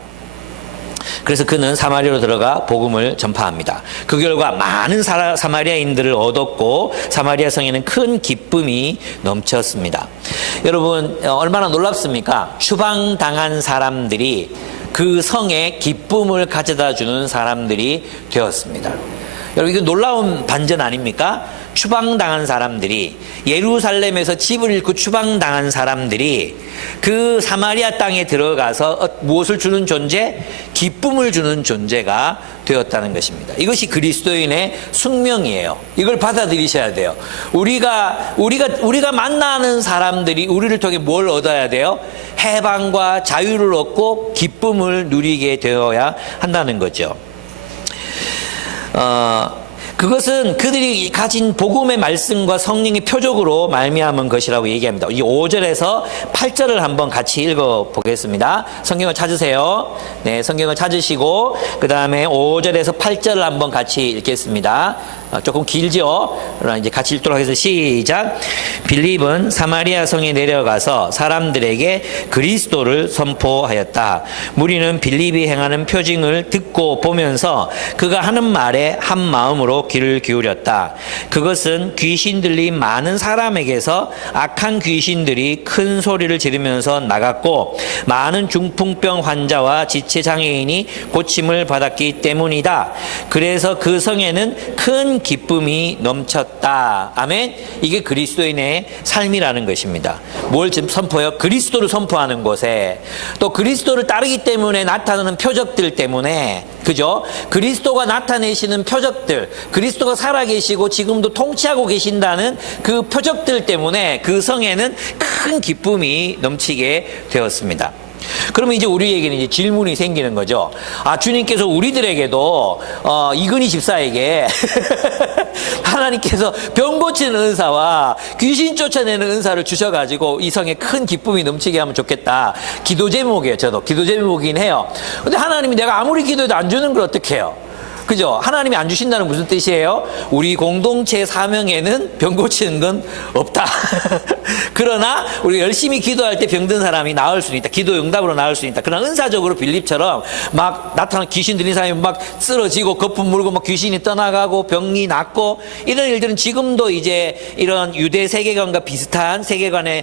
그래서 그는 사마리아로 들어가 복음을 전파합니다. 그 결과 많은 사마리아인들을 얻었고 사마리아 성에는 큰 기쁨이 넘쳤습니다. 여러분 얼마나 놀랍습니까? 추방당한 사람들이 그 성에 기쁨을 가져다 주는 사람들이 되었습니다. 여러분 이거 놀라운 반전 아닙니까? 추방당한 사람들이, 예루살렘에서 집을 잃고 추방당한 사람들이 그 사마리아 땅에 들어가서 무엇을 주는 존재? 기쁨을 주는 존재가 되었다는 것입니다. 이것이 그리스도인의 숙명이에요. 이걸 받아들이셔야 돼요. 우리가 만나는 사람들이 우리를 통해 뭘 얻어야 돼요? 해방과 자유를 얻고 기쁨을 누리게 되어야 한다는 거죠. 그것은 그들이 가진 복음의 말씀과 성령의 표적으로 말미암은 것이라고 얘기합니다. 이 5절에서 8절을 한번 같이 읽어보겠습니다. 성경을 찾으세요. 네, 성경을 찾으시고 그 다음에 5절에서 8절을 한번 같이 읽겠습니다. 조금 길죠? 그러나 이제 같이 읽도록 해서 시작. 빌립은 사마리아 성에 내려가서 사람들에게 그리스도를 선포하였다. 무리는 빌립이 행하는 표징을 듣고 보면서 그가 하는 말에 한 마음으로 귀를 기울였다. 그것은 귀신 들린 많은 사람에게서 악한 귀신들이 큰 소리를 지르면서 나갔고 많은 중풍병 환자와 지체장애인이 고침을 받았기 때문이다. 그래서 그 성에는 큰 기쁨이 넘쳤다. 아멘. 이게 그리스도인의 삶이라는 것입니다. 뭘 지금 선포해요? 그리스도를 선포하는 곳에, 또 그리스도를 따르기 때문에 나타나는 표적들 때문에, 그죠? 그리스도가 나타내시는 표적들, 그리스도가 살아계시고 지금도 통치하고 계신다는 그 표적들 때문에 그 성에는 큰 기쁨이 넘치게 되었습니다. 그러면 이제 우리에게는 이제 질문이 생기는 거죠. 아, 주님께서 우리들에게도 이근희 집사에게 하나님께서 병 고치는 은사와 귀신 쫓아내는 은사를 주셔가지고 이 성에 큰 기쁨이 넘치게 하면 좋겠다. 기도 제목이에요. 저도 기도 제목이긴 해요. 근데 하나님이 내가 아무리 기도해도 안 주는 걸 어떻게 해요? 그죠? 하나님이 안 주신다는 무슨 뜻이에요? 우리 공동체 사명에는 병 고치는 건 없다. 그러나 우리가 열심히 기도할 때 병든 사람이 나을 수는 있다. 기도 응답으로 나을 수 있다. 그러나 은사적으로 빌립처럼 막 나타난 귀신 들린 사람이 막 쓰러지고 거품 물고 막 귀신이 떠나가고 병이 낫고 이런 일들은 지금도 이제 이런 유대 세계관과 비슷한 세계관을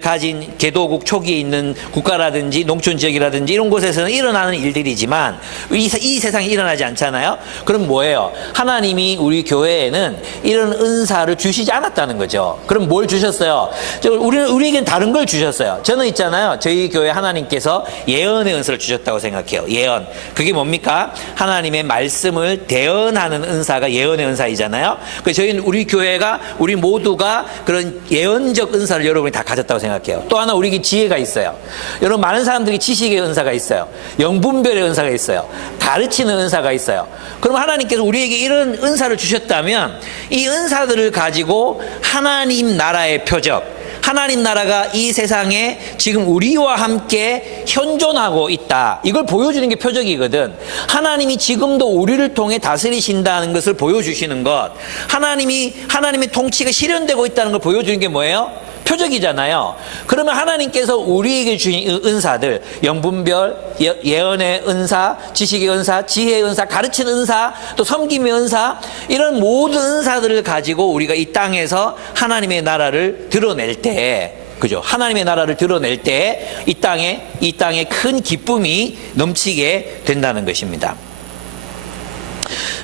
가진 개도국 초기에 있는 국가라든지 농촌 지역이라든지 이런 곳에서는 일어나는 일들이지만 이 세상에 일어나지 않잖아요. 그럼 뭐예요? 하나님이 우리 교회에는 이런 은사를 주시지 않았다는 거죠. 그럼 뭘 주셨어요? 우리에겐 다른 걸 주셨어요. 저는 있잖아요. 저희 교회 하나님께서 예언의 은사를 주셨다고 생각해요. 예언. 그게 뭡니까? 하나님의 말씀을 대언하는 은사가 예언의 은사이잖아요. 그래서 저희는 우리 교회가 우리 모두가 그런 예언적 은사를 여러분이 다 가졌다고 생각해요. 또 하나 우리에게 지혜가 있어요. 여러분 많은 사람들이 지식의 은사가 있어요. 영분별의 은사가 있어요. 가르치는 은사가 있어요. 그럼 하나님께서 우리에게 이런 은사를 주셨다면 이 은사들을 가지고 하나님 나라의 표적, 하나님 나라가 이 세상에 지금 우리와 함께 현존하고 있다. 이걸 보여주는 게 표적이거든. 하나님이 지금도 우리를 통해 다스리신다는 것을 보여주시는 것. 하나님의 통치가 실현되고 있다는 걸 보여주는 게 뭐예요? 표적이잖아요. 그러면 하나님께서 우리에게 주신 은사들, 영분별, 예언의 은사, 지식의 은사, 지혜의 은사, 가르치는 은사, 또 섬김의 은사, 이런 모든 은사들을 가지고 우리가 이 땅에서 하나님의 나라를 드러낼 때, 그죠? 하나님의 나라를 드러낼 때 이 땅에 큰 기쁨이 넘치게 된다는 것입니다.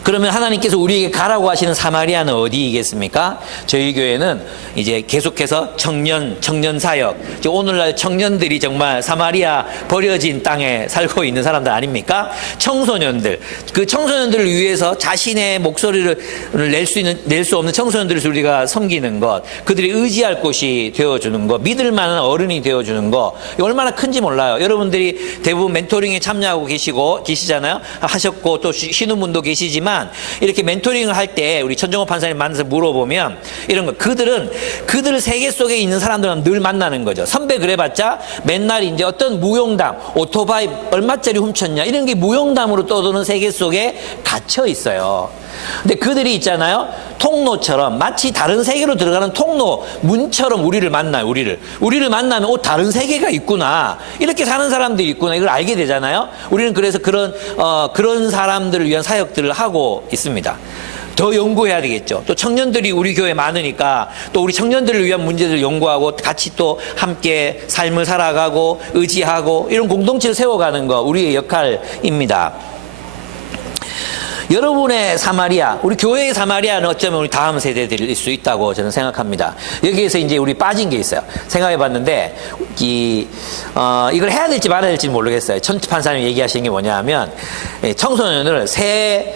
그러면 하나님께서 우리에게 가라고 하시는 사마리아는 어디이겠습니까? 저희 교회는 이제 계속해서 청년 사역. 오늘날 청년들이 정말 사마리아 버려진 땅에 살고 있는 사람들 아닙니까? 청소년들. 그 청소년들을 위해서 자신의 목소리를 낼 수 없는 청소년들을 우리가 섬기는 것. 그들이 의지할 곳이 되어주는 것. 믿을 만한 어른이 되어주는 것. 얼마나 큰지 몰라요. 여러분들이 대부분 멘토링에 참여하고 계시잖아요. 하셨고 또 쉬는 분도 계시지만 이렇게 멘토링을 할 때 우리 천정호 판사님 만나서 물어보면 이런 거 그들 세계 속에 있는 사람들은 늘 만나는 거죠. 선배 그래봤자 맨날 이제 어떤 무용담, 오토바이 얼마짜리 훔쳤냐 이런 게 무용담으로 떠도는 세계 속에 갇혀 있어요. 근데 그들이 있잖아요. 통로처럼 마치 다른 세계로 들어가는 통로 문처럼 우리를 만나요. 우리를 만나면 다른 세계가 있구나. 이렇게 사는 사람들이 있구나. 이걸 알게 되잖아요. 우리는 그래서 그런 사람들을 위한 사역들을 하고 있습니다. 더 연구해야 되겠죠. 또 청년들이 우리 교회에 많으니까 또 우리 청년들을 위한 문제들을 연구하고 같이 또 함께 삶을 살아가고 의지하고 이런 공동체를 세워가는 거 우리의 역할입니다. 여러분의 사마리아, 우리 교회의 사마리아는 어쩌면 우리 다음 세대들일 수 있다고 저는 생각합니다. 여기에서 이제 우리 빠진 게 있어요. 생각해 봤는데, 이걸 해야 될지 말아야 될지 모르겠어요. 천판사님 얘기하시는 게 뭐냐 하면, 청소년을 세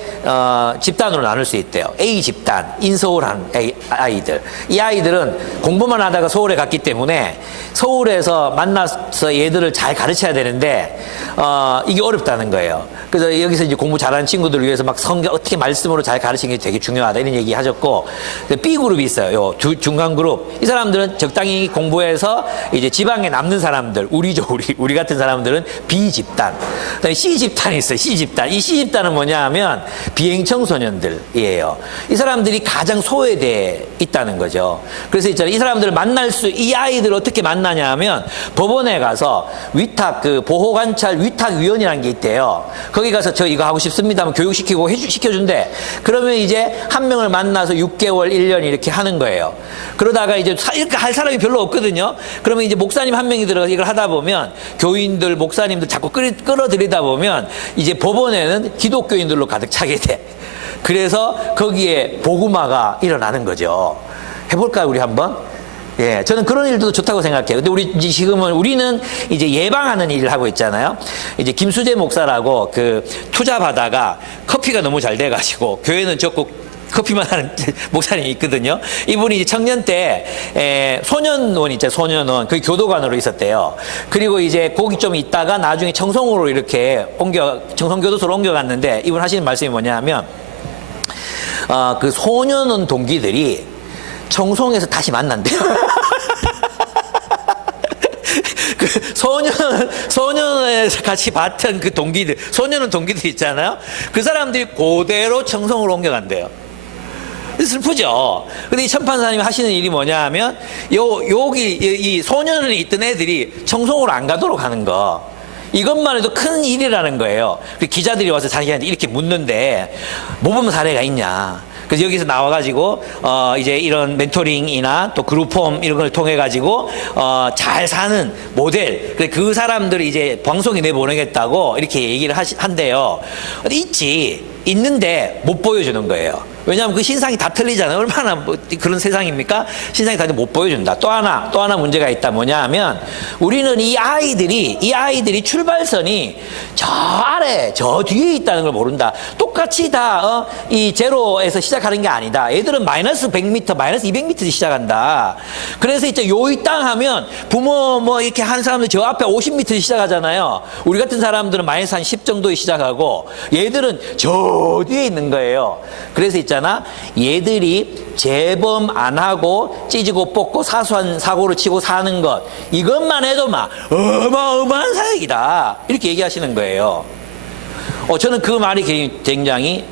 집단으로 나눌 수 있대요. A 집단, 인서울한 아이들. 이 아이들은 공부만 하다가 서울에 갔기 때문에 서울에서 만나서 얘들을 잘 가르쳐야 되는데, 이게 어렵다는 거예요. 그래서 여기서 이제 공부 잘하는 친구들을 위해서 막 성경 어떻게 말씀으로 잘 가르치는 게 되게 중요하다 이런 얘기 하셨고, B그룹이 있어요. 요 중간 그룹. 이 사람들은 적당히 공부해서 이제 지방에 남는 사람들, 우리 같은 사람들은 B 집단. 그다음에 C 집단이 있어요. C 집단. 이 C 집단은 뭐냐 하면 비행 청소년들이에요. 이 사람들이 가장 소외돼 있다는 거죠. 그래서 있잖아요. 이 사람들을 이 아이들을 어떻게 만나냐 하면 법원에 가서 위탁, 보호관찰 위탁위원이라는 게 있대요. 거기 가서 저 이거 하고 싶습니다 하면 교육시키고 시켜준대. 그러면 이제 한 명을 만나서 6개월, 1년 이렇게 하는 거예요. 그러다가 이제 이렇게 할 사람이 별로 없거든요. 그러면 이제 목사님 한 명이 들어가서 이걸 하다 보면 교인들, 목사님들 자꾸 끌어들이다 보면 이제 법원에는 기독교인들로 가득 차게 돼. 그래서 거기에 복음화가 일어나는 거죠. 해볼까요, 우리 한번? 예, 저는 그런 일도 좋다고 생각해요. 근데 우리는 이제 예방하는 일을 하고 있잖아요. 이제 김수재 목사라고 투자 받아가 커피가 너무 잘 돼가지고 교회는 적극 커피만 하는 목사님이 있거든요. 이분이 이제 청년 때 소년원 있죠, 소년원. 그 교도관으로 있었대요. 그리고 이제 거기 좀 있다가 나중에 청송으로 이렇게 청송교도소로 옮겨갔는데, 이분 하시는 말씀이 뭐냐 하면, 그 소년원 동기들이 청송에서 다시 만난대요. 소년에서 같이 봤던 그 동기들, 소년원 동기들 있잖아요. 그 사람들이 그대로 청송으로 옮겨간대요. 슬프죠. 근데 이 천판사님이 하시는 일이 뭐냐 하면, 여기, 이 소년원에 있던 애들이 청송으로 안 가도록 하는 거. 이것만 해도 큰 일이라는 거예요. 기자들이 와서 자기한테 이렇게 묻는데, 모범 사례가 있냐. 그래서 여기서 나와가지고, 이제 이런 멘토링이나 또 그룹홈 이런 걸 통해가지고, 잘 사는 모델, 그 사람들이 이제 방송에 내보내겠다고 이렇게 얘기를 한대요. 있는데 못 보여주는 거예요. 왜냐하면 그 신상이 다 틀리잖아요. 얼마나 그런 세상입니까? 신상이 다 못 보여준다. 또 하나 문제가 있다. 뭐냐 하면, 우리는 이 아이들이 출발선이 저 아래, 저 뒤에 있다는 걸 모른다. 똑같이 다, 이 제로에서 시작하는 게 아니다. 애들은 마이너스 100m, 마이너스 200m 시작한다. 그래서 이제 요이 땅 하면 부모 이렇게 한 사람들 저 앞에 50m 시작하잖아요. 우리 같은 사람들은 마이너스 한 10 정도에 시작하고, 얘들은 저 뒤에 있는 거예요. 그래서 있잖아, 얘들이 재범 안 하고 찌지고 뽑고 사소한 사고를 치고 사는 것, 이것만 해도 막 어마어마한 사역이다, 이렇게 얘기하시는 거예요. 저는 그 말이 굉장히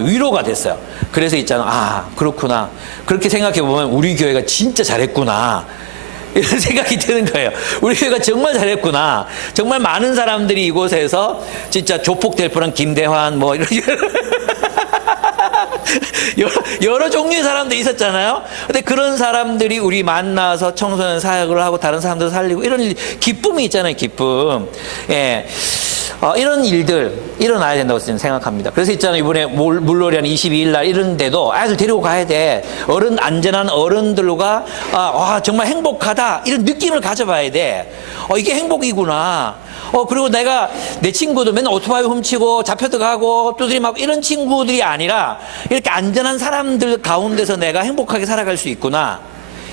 위로가 됐어요. 그래서 있잖아, 그렇구나, 그렇게 생각해 보면 우리 교회가 진짜 잘했구나, 이런 생각이 드는 거예요. 우리 교회가 정말 잘했구나. 정말 많은 사람들이 이곳에서 진짜 조폭될 뻔한 김대환 이런 여러 종류의 사람들이 있었잖아요. 근데 그런 사람들이 우리 만나서 청소년 사역을 하고 다른 사람들 살리고 이런 기쁨이 있잖아요. 기쁨. 예. 이런 일들 일어나야 된다고 저는 생각합니다. 그래서 있잖아요. 이번에 물놀이 한 22일 날 이런데도 아이들 데리고 가야 돼. 안전한 어른들과 정말 행복하다, 이런 느낌을 가져봐야 돼. 이게 행복이구나. 그리고 내 친구도 맨날 오토바이 훔치고 잡혀도 가고 두드리 맞고 이런 친구들이 아니라, 이렇게 안전한 사람들 가운데서 내가 행복하게 살아갈 수 있구나.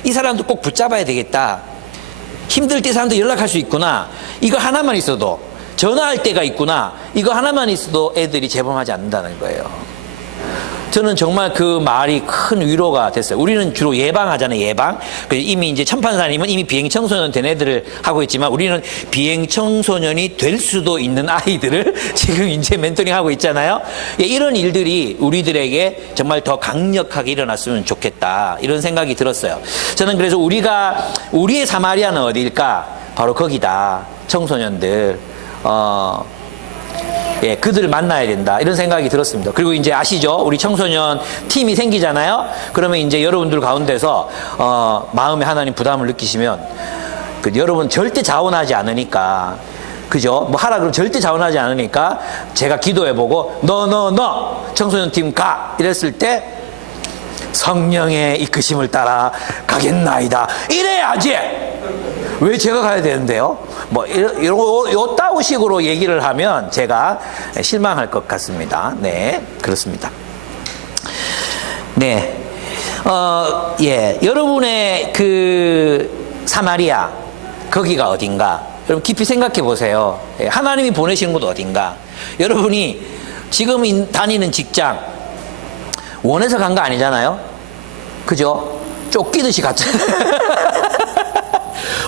이 사람도 꼭 붙잡아야 되겠다. 힘들 때 사람도 연락할 수 있구나. 이거 하나만 있어도, 전화할 때가 있구나. 이거 하나만 있어도 애들이 재범하지 않는다는 거예요. 저는 정말 그 말이 큰 위로가 됐어요. 우리는 주로 예방하잖아요, 예방. 이미 이제 천판사님은 이미 비행 청소년 된 애들을 하고 있지만, 우리는 비행 청소년이 될 수도 있는 아이들을 지금 이제 멘토링 하고 있잖아요. 이런 일들이 우리들에게 정말 더 강력하게 일어났으면 좋겠다, 이런 생각이 들었어요. 저는 그래서 우리의 사마리아는 어디일까? 바로 거기다. 청소년들. 그들을 만나야 된다, 이런 생각이 들었습니다. 그리고 이제 아시죠? 우리 청소년 팀이 생기잖아요? 그러면 이제 여러분들 가운데서, 마음에 하나님 부담을 느끼시면, 여러분 절대 자원하지 않으니까, 그죠? 뭐 하라 그러면 절대 자원하지 않으니까 제가 기도해보고 너 청소년 팀 가 이랬을 때 성령의 이끄심을 따라 가겠나이다 이래야지. 왜 제가 가야 되는데요? 뭐 요 따우식으로 얘기를 하면 제가 실망할 것 같습니다. 네, 그렇습니다. 네, 예, 여러분의 그 사마리아 거기가 어딘가? 여러분 깊이 생각해 보세요. 예, 하나님이 보내시는 곳 어딘가? 여러분이 지금 다니는 직장 원해서 간 거 아니잖아요? 그죠? 쫓기듯이 갔잖아요.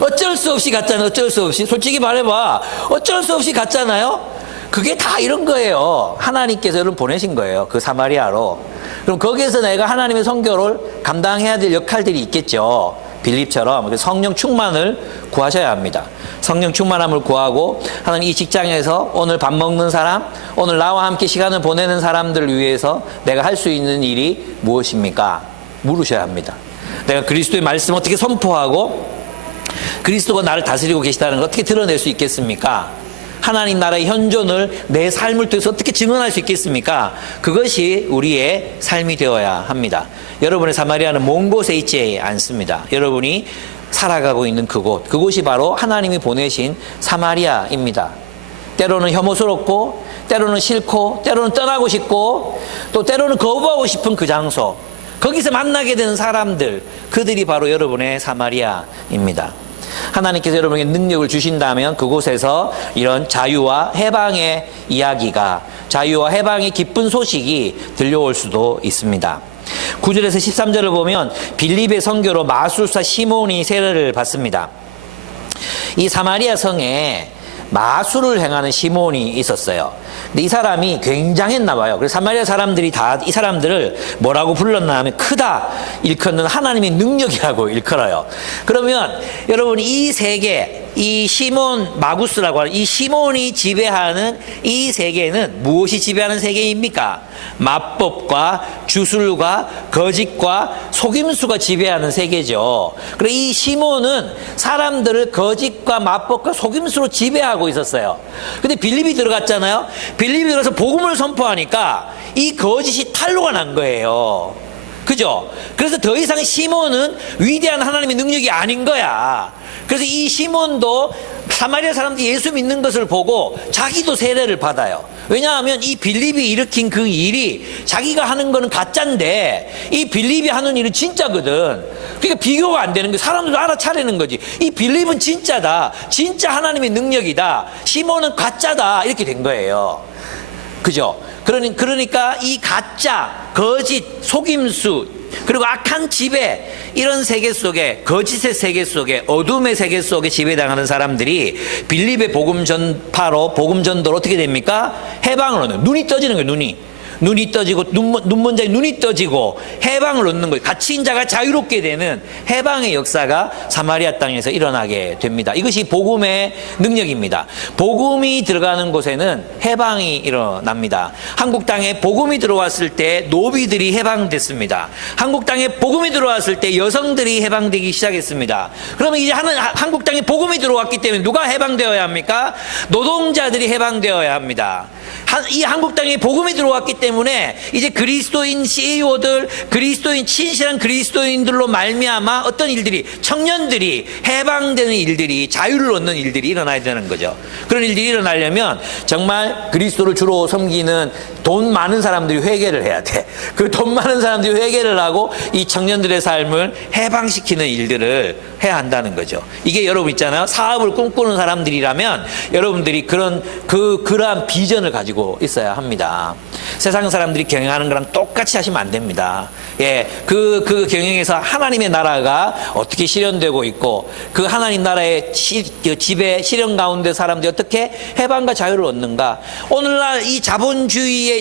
어쩔 수 없이 갔잖아요. 어쩔 수 없이. 솔직히 말해봐. 어쩔 수 없이 갔잖아요. 그게 다 이런 거예요. 하나님께서 여러분 보내신 거예요. 그 사마리아로. 그럼 거기에서 내가 하나님의 선교를 감당해야 될 역할들이 있겠죠. 빌립처럼 성령 충만을 구하셔야 합니다. 성령 충만함을 구하고 하나님 이 직장에서 오늘 밥 먹는 사람, 오늘 나와 함께 시간을 보내는 사람들을 위해서 내가 할 수 있는 일이 무엇입니까? 물으셔야 합니다. 내가 그리스도의 말씀을 어떻게 선포하고 그리스도가 나를 다스리고 계시다는 걸 어떻게 드러낼 수 있겠습니까? 하나님 나라의 현존을 내 삶을 통해서 어떻게 증언할 수 있겠습니까? 그것이 우리의 삶이 되어야 합니다. 여러분의 사마리아는 먼 곳에 있지 않습니다. 여러분이 살아가고 있는 그곳이 바로 하나님이 보내신 사마리아입니다. 때로는 혐오스럽고 때로는 싫고 때로는 떠나고 싶고 또 때로는 거부하고 싶은 그 장소, 거기서 만나게 되는 사람들, 그들이 바로 여러분의 사마리아입니다. 하나님께서 여러분에게 능력을 주신다면 그곳에서 이런 자유와 해방의 이야기가, 자유와 해방의 기쁜 소식이 들려올 수도 있습니다. 9절에서 13절을 보면 빌립의 선교로 마술사 시몬이 세례를 받습니다. 이 사마리아 성에 마술을 행하는 시몬이 있었어요. 근데 이 사람이 굉장했나 봐요. 그래서 사마리아 사람들이 다 이 사람들을 뭐라고 불렀나 하면 크다 일컫는 하나님의 능력이라고 일컬어요. 그러면 여러분 이 세계, 이 시몬 마구스라고 하는 이 시몬이 지배하는 이 세계는 무엇이 지배하는 세계입니까? 마법과 주술과 거짓과 속임수가 지배하는 세계죠. 그리고 이 시몬은 사람들을 거짓과 마법과 속임수로 지배하고 있었어요. 근데 빌립이 들어갔잖아요. 빌립이 들어가서 복음을 선포하니까 이 거짓이 탄로가 난 거예요. 그죠? 그래서 더 이상 시몬은 위대한 하나님의 능력이 아닌 거야. 그래서 이 시몬도 사마리아 사람들이 예수 믿는 것을 보고 자기도 세례를 받아요. 왜냐하면 이 빌립이 일으킨 그 일이 자기가 하는 거는 가짜인데 이 빌립이 하는 일은 진짜거든. 그러니까 비교가 안 되는 게 사람들도 알아차리는 거지. 이 빌립은 진짜다. 진짜 하나님의 능력이다. 시몬은 가짜다. 이렇게 된 거예요. 그죠? 그러니까 이 가짜, 거짓, 속임수, 그리고 악한 지배, 이런 세계 속에, 거짓의 세계 속에, 어둠의 세계 속에 지배당하는 사람들이 빌립의 복음 전파로, 복음 전도로 어떻게 됩니까? 해방을 얻는, 눈이 떠지는 거예요. 눈이 떠지고 눈먼 자의 눈이 떠지고 해방을 얻는 거예요. 갇힌 자가 자유롭게 되는 해방의 역사가 사마리아 땅에서 일어나게 됩니다. 이것이 복음의 능력입니다. 복음이 들어가는 곳에는 해방이 일어납니다. 한국 땅에 복음이 들어왔을 때 노비들이 해방됐습니다. 한국 땅에 복음이 들어왔을 때 여성들이 해방되기 시작했습니다. 그러면 이제 한국 땅에 복음이 들어왔기 때문에 누가 해방되어야 합니까? 노동자들이 해방되어야 합니다. 이 한국 땅에 복음이 들어왔기 때문에 이제 그리스도인 CEO들, 그리스도인 친실한 그리스도인들로 말미암아 어떤 일들이, 청년들이 해방되는 일들이, 자유를 얻는 일들이 일어나야 되는 거죠. 그런 일들이 일어나려면 정말 그리스도를 주로 섬기는 돈 많은 사람들이 회개를 해야 돼. 그 돈 많은 사람들이 회개를 하고 이 청년들의 삶을 해방시키는 일들을 해야 한다는 거죠. 이게 여러분 있잖아요. 사업을 꿈꾸는 사람들이라면 여러분들이 그러한 비전을 가지고 있어야 합니다. 세상 사람들이 경영하는 거랑 똑같이 하시면 안 됩니다. 예, 그 경영에서 하나님의 나라가 어떻게 실현되고 있고 그 하나님 나라의 지배 실현 가운데 사람들이 어떻게 해방과 자유를 얻는가. 오늘날 이 자본주의의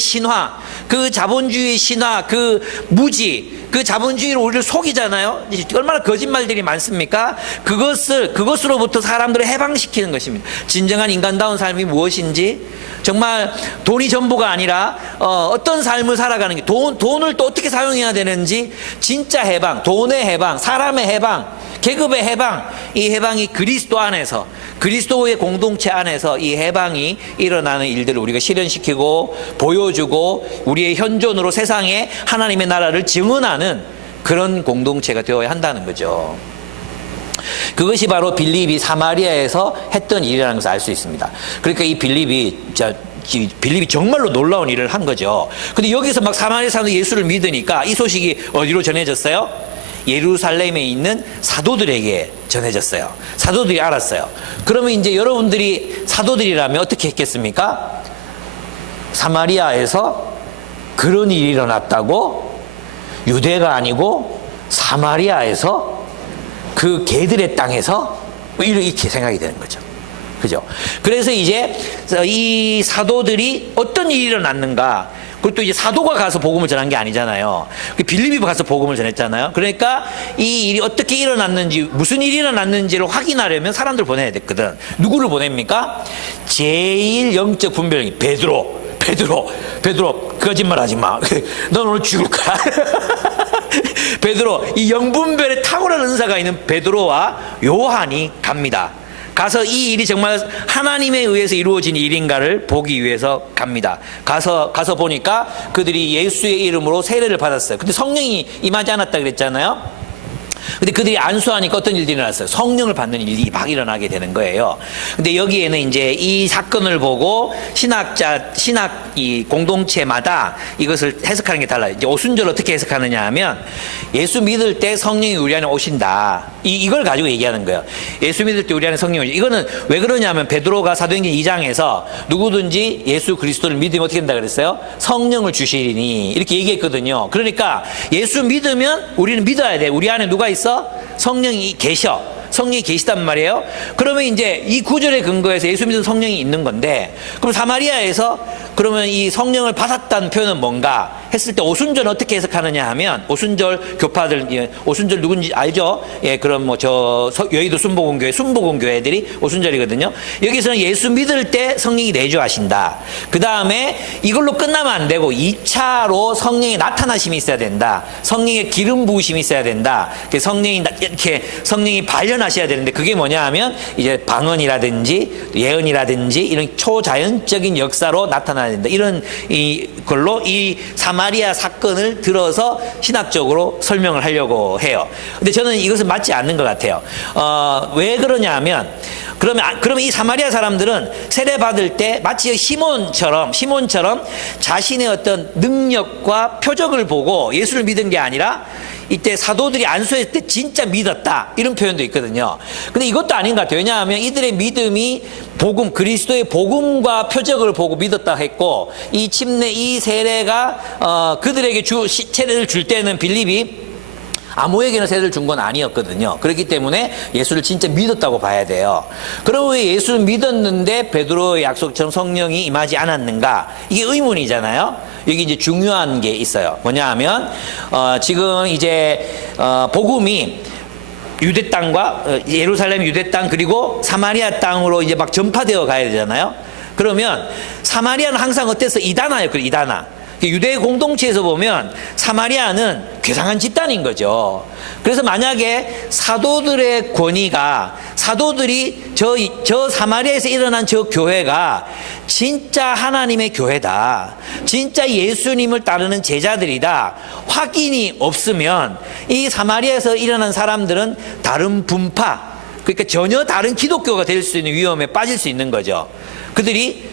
신화, 그 자본주의의 신화, 그 무지, 그 자본주의로 우리를 속이잖아요. 얼마나 거짓말들이 많습니까? 그것으로부터 사람들을 해방시키는 것입니다. 진정한 인간다운 삶이 무엇인지, 정말 돈이 전부가 아니라 어떤 삶을 살아가는 게 돈을 또 어떻게 사용해야 되는지 진짜 해방, 돈의 해방, 사람의 해방, 계급의 해방, 이 해방이 그리스도 안에서 그리스도의 공동체 안에서 이 해방이 일어나는 일들을 우리가 실현시키고 보여주고 우리의 현존으로 세상에 하나님의 나라를 증언하는 그런 공동체가 되어야 한다는 거죠. 그것이 바로 빌립이 사마리아에서 했던 일이라는 것을 알 수 있습니다. 그러니까 이 빌립이 정말로 놀라운 일을 한 거죠. 근데 여기서 막 사마리아 사람들이 예수를 믿으니까 이 소식이 어디로 전해졌어요? 예루살렘에 있는 사도들에게 전해졌어요. 사도들이 알았어요. 그러면 이제 여러분들이 사도들이라면 어떻게 했겠습니까? 사마리아에서 그런 일이 일어났다고? 유대가 아니고 사마리아에서 그 개들의 땅에서 이렇게 생각이 되는 거죠. 그죠? 그래서 이제 이 사도들이 어떤 일이 일어났는가? 그것도 이제 사도가 가서 복음을 전한 게 아니잖아요. 빌립이 가서 복음을 전했잖아요. 그러니까 이 일이 어떻게 일어났는지, 무슨 일이 일어났는지를 확인하려면 사람들 보내야 됐거든. 누구를 보냅니까? 제일 영적 분별이 베드로, 거짓말하지 마. 넌 오늘 죽을 거야. 베드로, 이 영분별에 탁월한 은사가 있는 베드로와 요한이 갑니다. 가서 이 일이 정말 하나님에 의해서 이루어진 일인가를 보기 위해서 갑니다. 가서 보니까 그들이 예수의 이름으로 세례를 받았어요. 근데 성령이 임하지 않았다 그랬잖아요. 근데 그들이 안수하니까 어떤 일들이 일어났어요? 성령을 받는 일이 막 일어나게 되는 거예요. 근데 여기에는 이제 이 사건을 보고 신학 이 공동체마다 이것을 해석하는 게 달라요. 이제 오순절 어떻게 해석하느냐 하면 예수 믿을 때 성령이 우리 안에 오신다. 이걸 가지고 얘기하는 거예요. 예수 믿을 때 우리 안에 성령이 오신다. 이거는 왜 그러냐면 베드로가 사도행전 2장에서 누구든지 예수 그리스도를 믿으면 어떻게 된다 그랬어요? 성령을 주시리니 이렇게 얘기했거든요. 그러니까 예수 믿으면 우리는 믿어야 돼. 우리 안에 누가 있어? 성령이 계셔. 성령이 계시단 말이에요. 그러면 이제 이 구절에 근거해서 예수 믿는 성령이 있는 건데, 그럼 사마리아에서 그러면 이 성령을 받았다는 표현은 뭔가 했을 때 오순절 어떻게 해석하느냐 하면, 오순절 교파들, 오순절 누군지 알죠? 예, 그럼 뭐 여의도 순복음교회들이 오순절이거든요. 여기서는 예수 믿을 때 성령이 내주하신다. 그 다음에 이걸로 끝나면 안 되고 2차로 성령의 나타나심이 있어야 된다. 성령의 기름 부으심이 있어야 된다. 성령이 발현하셔야 되는데, 그게 뭐냐 하면 이제 방언이라든지 예언이라든지 이런 초자연적인 역사로 나타나야 된다. 이런 걸로 이 사마리아 사건을 들어서 신학적으로 설명을 하려고 해요. 근데 저는 이것은 맞지 않는 것 같아요. 왜 그러냐 하면, 그러면 이 사마리아 사람들은 세례 받을 때 마치 시몬처럼 자신의 어떤 능력과 표적을 보고 예수를 믿은 게 아니라 이때 사도들이 안수했을 때 진짜 믿었다, 이런 표현도 있거든요. 근데 이것도 아닌 것 같아요. 왜냐하면 이들의 믿음이 그리스도의 복음과 표적을 보고 믿었다 했고, 이 세례가 그들에게 세례를 줄 때는 빌립이 아무에게나 세례를 준 건 아니었거든요. 그렇기 때문에 예수를 진짜 믿었다고 봐야 돼요. 그럼 왜 예수를 믿었는데 베드로의 약속처럼 성령이 임하지 않았는가? 이게 의문이잖아요. 여기 이제 중요한 게 있어요. 뭐냐 하면 지금 이제 복음이 유대 땅과 예루살렘 유대 땅 그리고 사마리아 땅으로 이제 막 전파되어 가야 되잖아요. 그러면 사마리아는 항상 어땠어? 이단아였거든요. 이단아. 유대 공동체에서 보면 사마리아는 괴상한 집단인 거죠. 그래서 만약에 사도들의 권위가, 사도들이 저 사마리아에서 일어난 저 교회가 진짜 하나님의 교회다, 진짜 예수님을 따르는 제자들이다 확인이 없으면 이 사마리아에서 일어난 사람들은 다른 분파, 그러니까 전혀 다른 기독교가 될 수 있는 위험에 빠질 수 있는 거죠. 그들이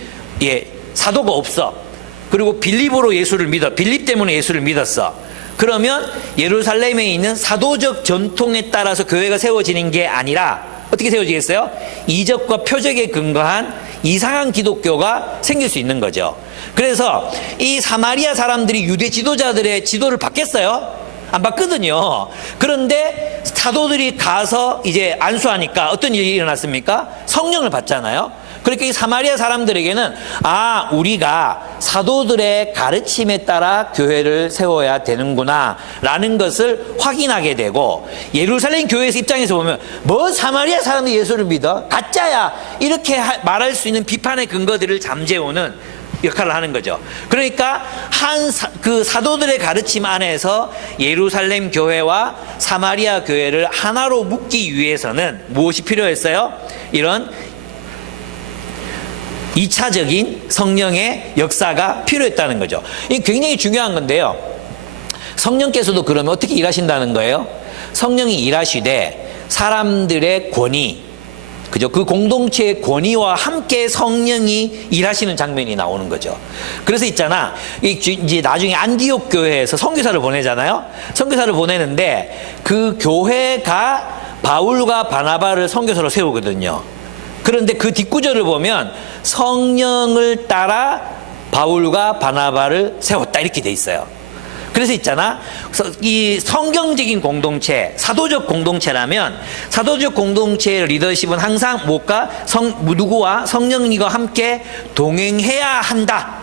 사도가 없어. 그리고 빌립으로 예수를 믿어. 빌립 때문에 예수를 믿었어. 그러면 예루살렘에 있는 사도적 전통에 따라서 교회가 세워지는 게 아니라 어떻게 세워지겠어요? 이적과 표적에 근거한 이상한 기독교가 생길 수 있는 거죠. 그래서 이 사마리아 사람들이 유대 지도자들의 지도를 받겠어요? 안 받거든요. 그런데 사도들이 가서 이제 안수하니까 어떤 일이 일어났습니까? 성령을 받잖아요. 그러니까 이 사마리아 사람들에게는 우리가 사도들의 가르침에 따라 교회를 세워야 되는구나 라는 것을 확인하게 되고, 예루살렘 교회에서 입장에서 보면 뭐 사마리아 사람들이 예수를 믿어? 가짜야! 이렇게 말할 수 있는 비판의 근거들을 잠재우는 역할을 하는 거죠. 그러니까 그 사도들의 가르침 안에서 예루살렘 교회와 사마리아 교회를 하나로 묶기 위해서는 무엇이 필요했어요? 이런 2차적인 성령의 역사가 필요했다는 거죠. 이게 굉장히 중요한 건데요. 성령께서도 그러면 어떻게 일하신다는 거예요? 성령이 일하시되 사람들의 권위, 그죠? 그 공동체의 권위와 함께 성령이 일하시는 장면이 나오는 거죠. 그래서 있잖아, 이제 나중에 안디옥 교회에서 선교사를 보내잖아요. 선교사를 보내는데 그 교회가 바울과 바나바를 선교사로 세우거든요. 그런데 그 뒷구절을 보면 성령을 따라 바울과 바나바를 세웠다 이렇게 돼 있어요. 그래서 있잖아, 이 성경적인 공동체, 사도적 공동체라면 사도적 공동체의 리더십은 항상 누구와 성령님과 함께 동행해야 한다.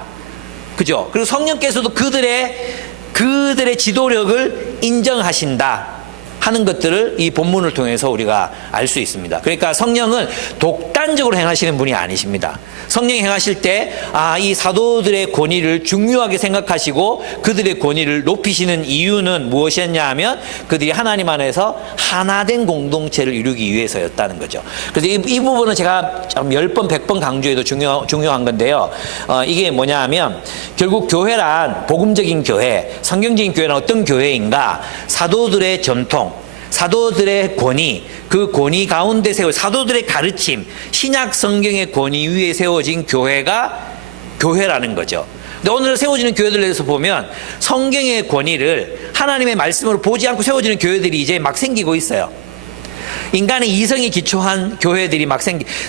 그죠? 그리고 성령께서도 그들의 지도력을 인정하신다 하는 것들을 이 본문을 통해서 우리가 알 수 있습니다. 그러니까 성령은 독단적으로 행하시는 분이 아니십니다. 성령이 행하실 때 이 사도들의 권위를 중요하게 생각하시고 그들의 권위를 높이시는 이유는 무엇이었냐 하면 그들이 하나님 안에서 하나된 공동체를 이루기 위해서였다는 거죠. 그래서 이 부분은 제가 10번, 100번 강조해도 중요한 건데요. 이게 뭐냐 하면 결국 교회란 복음적인 교회, 성경적인 교회란 어떤 교회인가? 사도들의 전통, 사도들의 권위, 그 권위 가운데 사도들의 가르침, 신약 성경의 권위 위에 세워진 교회가 교회라는 거죠. 근데 오늘 세워지는 교회들에 대해서 보면 성경의 권위를 하나님의 말씀으로 보지 않고 세워지는 교회들이 이제 막 생기고 있어요. 인간의 이성에 기초한 교회들이 막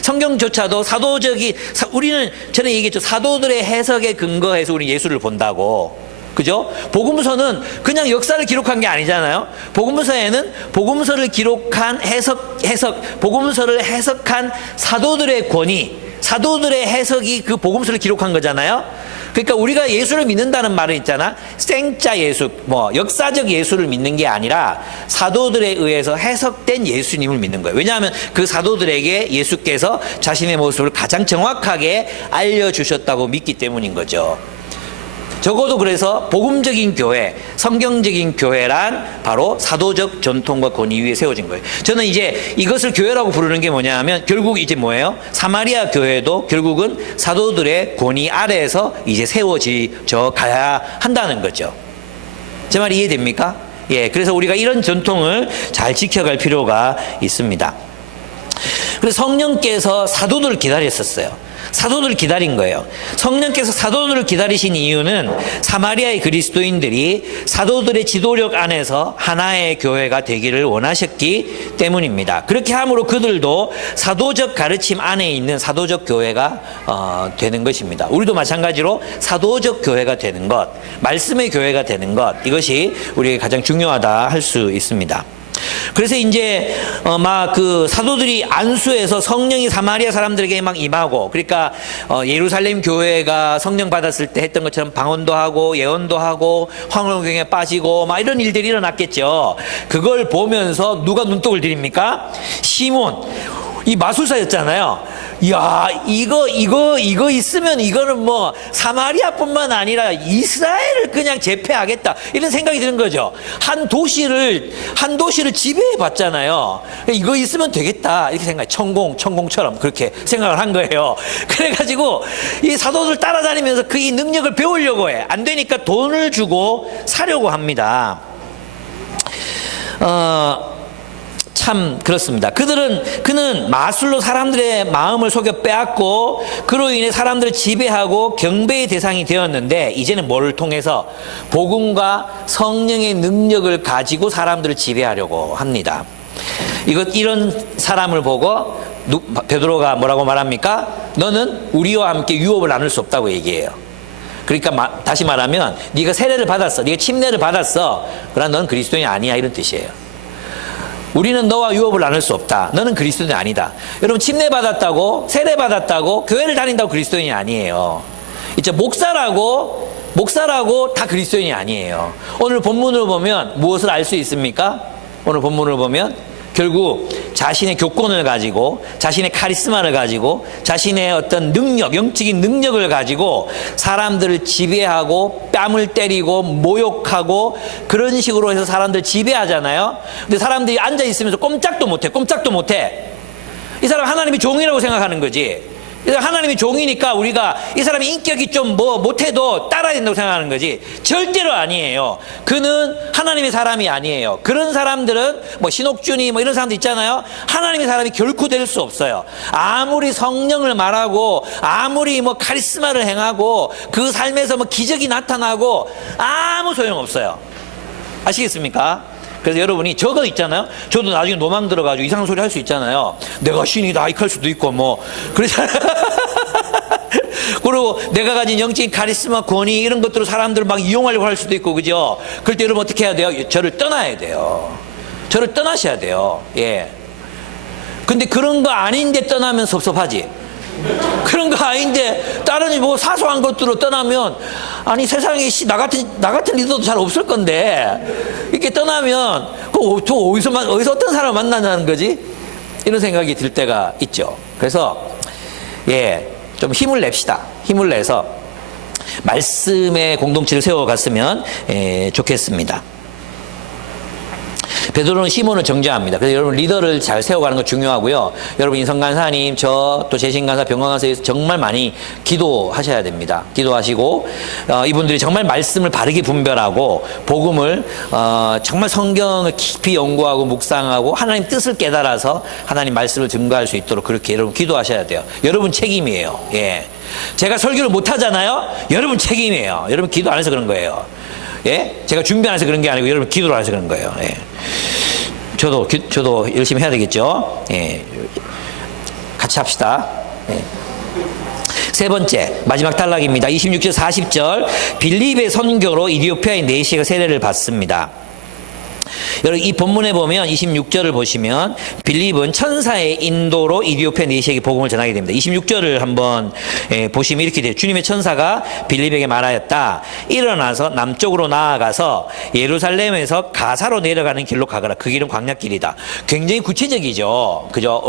성경조차도 저는 얘기했죠. 사도들의 해석에 근거해서 우리 예수를 본다고. 그죠? 복음서는 그냥 역사를 기록한 게 아니잖아요. 복음서에는 복음서를 기록한 복음서를 해석한 사도들의 권위, 사도들의 해석이 그 복음서를 기록한 거잖아요. 그러니까 우리가 예수를 믿는다는 말은 있잖아. 생짜 예수, 역사적 예수를 믿는 게 아니라 사도들에 의해서 해석된 예수님을 믿는 거예요. 왜냐하면 그 사도들에게 예수께서 자신의 모습을 가장 정확하게 알려주셨다고 믿기 때문인 거죠. 적어도 그래서 복음적인 교회, 성경적인 교회란 바로 사도적 전통과 권위 위에 세워진 거예요. 저는 이제 이것을 교회라고 부르는 게 뭐냐 하면 결국 이제 뭐예요? 사마리아 교회도 결국은 사도들의 권위 아래에서 이제 세워져 가야 한다는 거죠. 제 말이 이해됩니까? 예, 그래서 우리가 이런 전통을 잘 지켜갈 필요가 있습니다. 그래서 성령께서 사도들을 기다렸었어요. 사도들을 기다린 거예요. 성령께서 사도들을 기다리신 이유는 사마리아의 그리스도인들이 사도들의 지도력 안에서 하나의 교회가 되기를 원하셨기 때문입니다. 그렇게 함으로 그들도 사도적 가르침 안에 있는 사도적 교회가 되는 것입니다. 우리도 마찬가지로 사도적 교회가 되는 것, 말씀의 교회가 되는 것, 이것이 우리에게 가장 중요하다 할 수 있습니다. 그래서 이제 막 그 사도들이 안수해서 성령이 사마리아 사람들에게 막 임하고, 그러니까 예루살렘 교회가 성령 받았을 때 했던 것처럼 방언도 하고 예언도 하고 황홀경에 빠지고 막 이런 일들이 일어났겠죠. 그걸 보면서 누가 눈독을 들입니까? 시몬, 이 마술사였잖아요. 이야, 이거 있으면 이거는 뭐 사마리아뿐만 아니라 이스라엘을 그냥 제패하겠다, 이런 생각이 드는 거죠. 한 도시를 지배해 봤잖아요. 이거 있으면 되겠다 이렇게 생각해. 천공처럼 그렇게 생각을 한 거예요. 그래가지고 이 사도들 따라다니면서 그 이 능력을 배우려고 해. 안 되니까 돈을 주고 사려고 합니다. 참 그렇습니다. 그는 마술로 사람들의 마음을 속여 빼앗고 그로 인해 사람들을 지배하고 경배의 대상이 되었는데, 이제는 뭐를 통해서? 복음과 성령의 능력을 가지고 사람들을 지배하려고 합니다. 이런 사람을 보고 베드로가 뭐라고 말합니까? 너는 우리와 함께 유업을 나눌 수 없다고 얘기해요. 그러니까 다시 말하면 네가 세례를 받았어, 네가 침례를 받았어, 그러나 넌 그리스도인이 아니야, 이런 뜻이에요. 우리는 너와 유업을 나눌 수 없다. 너는 그리스도인이 아니다. 여러분, 침례받았다고, 세례받았다고, 교회를 다닌다고 그리스도인이 아니에요. 이제 목사라고 다 그리스도인이 아니에요. 오늘 본문을 보면 무엇을 알 수 있습니까? 오늘 본문을 보면 결국 자신의 교권을 가지고, 자신의 카리스마를 가지고, 자신의 어떤 능력, 영적인 능력을 가지고 사람들을 지배하고 뺨을 때리고 모욕하고 그런 식으로 해서 사람들 지배하잖아요. 근데 사람들이 앉아 있으면서 꼼짝도 못해. 이 사람 하나님이 종이라고 생각하는 거지. 하나님이 종이니까 우리가 이 사람이 인격이 좀 못해도 따라야 된다고 생각하는 거지. 절대로 아니에요. 그는 하나님의 사람이 아니에요. 그런 사람들은 신옥준이 이런 사람들 있잖아요. 하나님의 사람이 결코 될 수 없어요. 아무리 성령을 말하고 아무리 카리스마를 행하고 그 삶에서 기적이 나타나고 아무 소용없어요. 아시겠습니까? 그래서 여러분이 저거 있잖아요. 저도 나중에 노망 들어가지고 이상한 소리 할 수 있잖아요. 내가 신이다 이렇게 할 수도 있고 그러잖아요. 그리고 내가 가진 영적인 카리스마, 권위 이런 것들로 사람들을 막 이용하려고 할 수도 있고, 그죠? 그럴 때 여러분 어떻게 해야 돼요? 저를 떠나야 돼요. 저를 떠나셔야 돼요. 예. 근데 그런 거 아닌데 떠나면 섭섭하지. 그런 거 아닌데 다른 사소한 것들로 떠나면, 아니 세상에 나 같은 리더도 잘 없을 건데 이렇게 떠나면 저 어디서 어떤 사람을 만나냐는 거지? 이런 생각이 들 때가 있죠. 그래서 좀 힘을 냅시다. 힘을 내서 말씀의 공동체를 세워갔으면 좋겠습니다. 베드로는 시몬을 정죄합니다. 그래서 여러분 리더를 잘 세워가는 거 중요하고요. 여러분 인성간사님, 저 또 재신간사, 병강간사에서 정말 많이 기도하셔야 됩니다. 기도하시고 이분들이 정말 말씀을 바르게 분별하고 복음을 정말 성경을 깊이 연구하고 묵상하고 하나님 뜻을 깨달아서 하나님 말씀을 증거할 수 있도록 그렇게 여러분 기도하셔야 돼요. 여러분 책임이에요. 예. 제가 설교를 못 하잖아요. 여러분 책임이에요. 여러분 기도 안 해서 그런 거예요. 예? 제가 준비 안 해서 그런 게 아니고 여러분 기도를 안 해서 그런 거예요. 예. 저도 열심히 해야 되겠죠. 예. 같이 합시다. 예. 세 번째, 마지막 단락입니다. 26절 40절. 빌립의 선교로 이디오피아의 네시가 세례를 받습니다. 여러분 이 본문에 보면 26절을 보시면 빌립은 천사의 인도로 이디오피아 네시에게 복음을 전하게 됩니다. 26절을 한번 보시면 이렇게 돼요. 주님의 천사가 빌립에게 말하였다. 일어나서 남쪽으로 나아가서 예루살렘에서 가사로 내려가는 길로 가거라. 그 길은 광야길이다. 굉장히 구체적이죠. 그죠?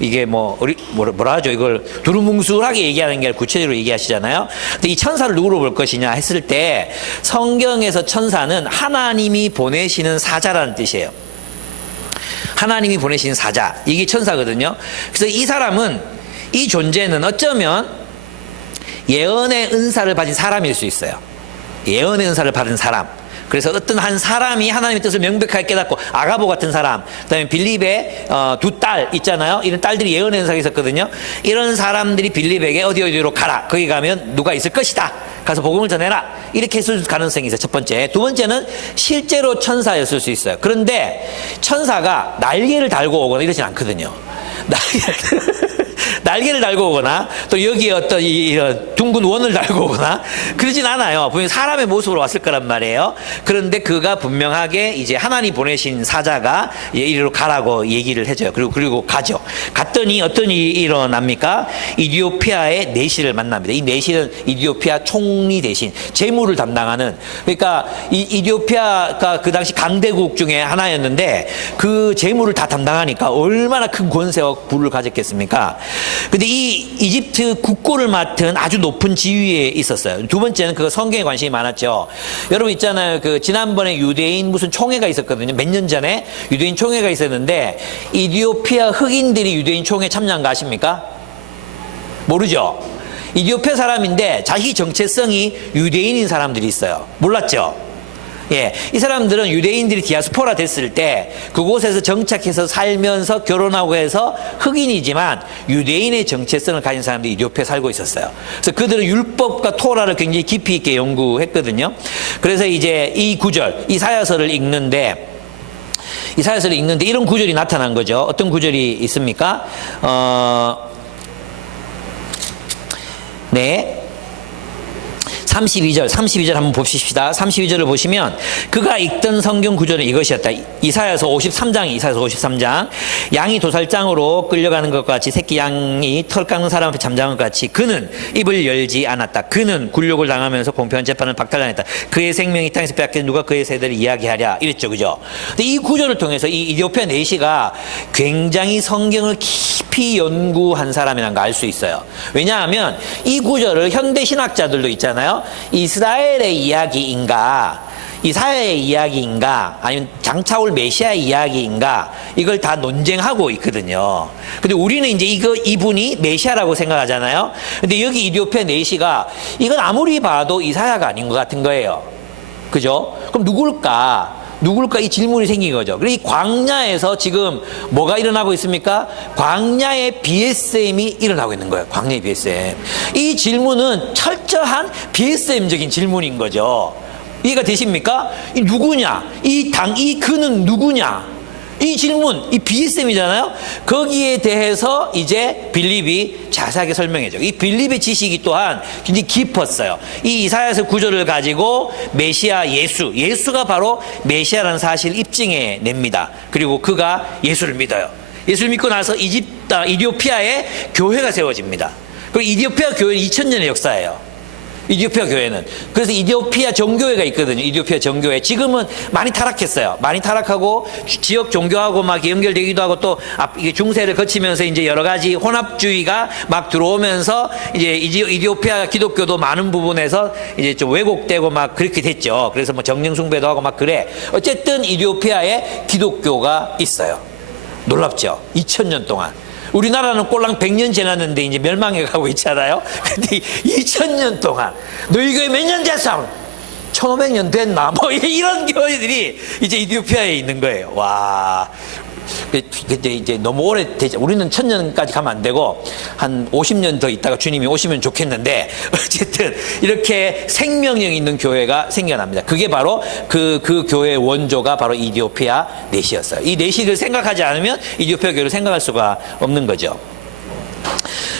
이게 뭐라 하죠? 이걸 두루뭉술하게 얘기하는 게 아니라 구체적으로 얘기하시잖아요. 근데 이 천사를 누구로 볼 것이냐 했을 때 성경에서 천사는 하나님이 보내시는 사자라는 뜻이에요. 하나님이 보내신 사자, 이게 천사거든요. 그래서 이 사람은, 이 존재는 어쩌면 예언의 은사를 가진 사람일 수 있어요. 예언의 은사를 받은 사람. 그래서 어떤 한 사람이 하나님의 뜻을 명백하게 깨닫고, 아가보 같은 사람, 그 다음에 빌립의 두 딸 있잖아요. 이런 딸들이 예언의 은사가 있었거든요. 이런 사람들이 빌립에게 어디로 가라. 거기 가면 누가 있을 것이다. 가서 복음을 전해라. 이렇게 했을 가능성이 있어요. 첫 번째. 두 번째는 실제로 천사였을 수 있어요. 그런데 천사가 날개를 달고 오거나 이러진 않거든요. 날개를 달고 오거나 또 여기에 어떤 이런 둥근 원을 달고 오거나 그러진 않아요. 분명히 사람의 모습으로 왔을 거란 말이에요. 그런데 그가 분명하게 이제 하나님 보내신 사자가 이리로 가라고 얘기를 해줘요. 그리고 가죠. 갔더니 어떤 일이 일어납니까? 이디오피아의 내시를 만납니다. 이 내시는 이디오피아 총리 대신 재무를 담당하는, 그러니까 이 이디오피아가 그 당시 강대국 중에 하나였는데 그 재무를 다 담당하니까 얼마나 큰 권세와 부를 가졌겠습니까? 근데 이 이집트 국고를 맡은 아주 높은 지위에 있었어요. 두 번째는 그 성경에 관심이 많았죠. 여러분 있잖아요. 그 지난번에 유대인 무슨 총회가 있었거든요. 몇 년 전에 유대인 총회가 있었는데 이디오피아 흑인들이 유대인 총회 참여한 거 아십니까? 모르죠? 이디오피아 사람인데 자기 정체성이 유대인인 사람들이 있어요. 몰랐죠? 예, 이 사람들은 유대인들이 디아스포라 됐을 때 그곳에서 정착해서 살면서 결혼하고 해서 흑인이지만 유대인의 정체성을 가진 사람들이 이디오피아에 살고 있었어요. 그래서 그들은 율법과 토라를 굉장히 깊이 있게 연구했거든요. 그래서 이제 이 구절, 이 사야서를 읽는데 이런 구절이 나타난 거죠. 어떤 구절이 있습니까? 32절 한번 봅시다. 32절을 보시면 그가 읽던 성경 구절은 이것이었다. 이사야서 53장. 양이 도살장으로 끌려가는 것과 같이 새끼 양이 털 깎는 사람 앞에 잠자는 것 같이 그는 입을 열지 않았다. 그는 굴욕을 당하면서 공평한 재판을 박탈당했다. 그의 생명이 땅에서 빼앗긴 누가 그의 세대를 이야기하랴. 이랬죠. 그죠? 근데 이 구절을 통해서 이 이디오피아 내시가 굉장히 성경을 깊이 연구한 사람이라는 걸 알 수 있어요. 왜냐하면 이 구절을 현대 신학자들도 있잖아요. 이스라엘의 이야기인가, 이사야의 이야기인가, 아니면 장차 올 메시아의 이야기인가, 이걸 다 논쟁하고 있거든요. 근데 우리는 이제 이분이 메시아라고 생각하잖아요. 근데 여기 이디오피아 내시가 이건 아무리 봐도 이사야가 아닌 것 같은 거예요. 그죠? 그럼 누굴까? 이 질문이 생긴 거죠. 그리고 이 광야에서 지금 뭐가 일어나고 있습니까? 광야의 BSM이 일어나고 있는 거예요. 광야의 BSM. 이 질문은 철저한 BSM적인 질문인 거죠. 이해가 되십니까? 이 누구냐? 이 그는 누구냐? 이 질문, 이 BSM이잖아요? 거기에 대해서 이제 빌립이 자세하게 설명해줘. 이 빌립의 지식이 또한 굉장히 깊었어요. 이 이사야서 구절을 가지고 메시아 예수가 바로 메시아라는 사실을 입증해 냅니다. 그리고 그가 예수를 믿어요. 예수를 믿고 나서 이디오피아에 교회가 세워집니다. 그리고 이디오피아 교회는 2000년의 역사예요. 이디오피아 교회는. 그래서 이디오피아 정교회가 있거든요. 이디오피아 정교회. 지금은 많이 타락했어요. 많이 타락하고 지역 종교하고 막 연결되기도 하고 또 이게 중세를 거치면서 이제 여러 가지 혼합주의가 막 들어오면서 이제 이디오피아 기독교도 많은 부분에서 이제 좀 왜곡되고 막 그렇게 됐죠. 그래서 뭐 정령숭배도 하고 막 그래. 어쨌든 이디오피아에 기독교가 있어요. 놀랍죠. 2000년 동안. 우리나라는 꼴랑 100년 지났는데 이제 멸망해 가고 있잖아요. 근데 2000년 동안 너희 교회 몇 년 됐어? 1500년 됐나? 뭐 이런 교회들이 이제 이디오피아에 있는 거예요. 와. 근데 이제 너무 오래 되죠. 우리는 1000년까지 가면 안 되고 한 50년 더 있다가 주님이 오시면 좋겠는데 어쨌든 이렇게 생명력 있는 교회가 생겨납니다. 그게 바로 그 교회의 원조가 바로 이디오피아 내시였어요. 이 내시를 생각하지 않으면 이디오피아 교회를 생각할 수가 없는 거죠.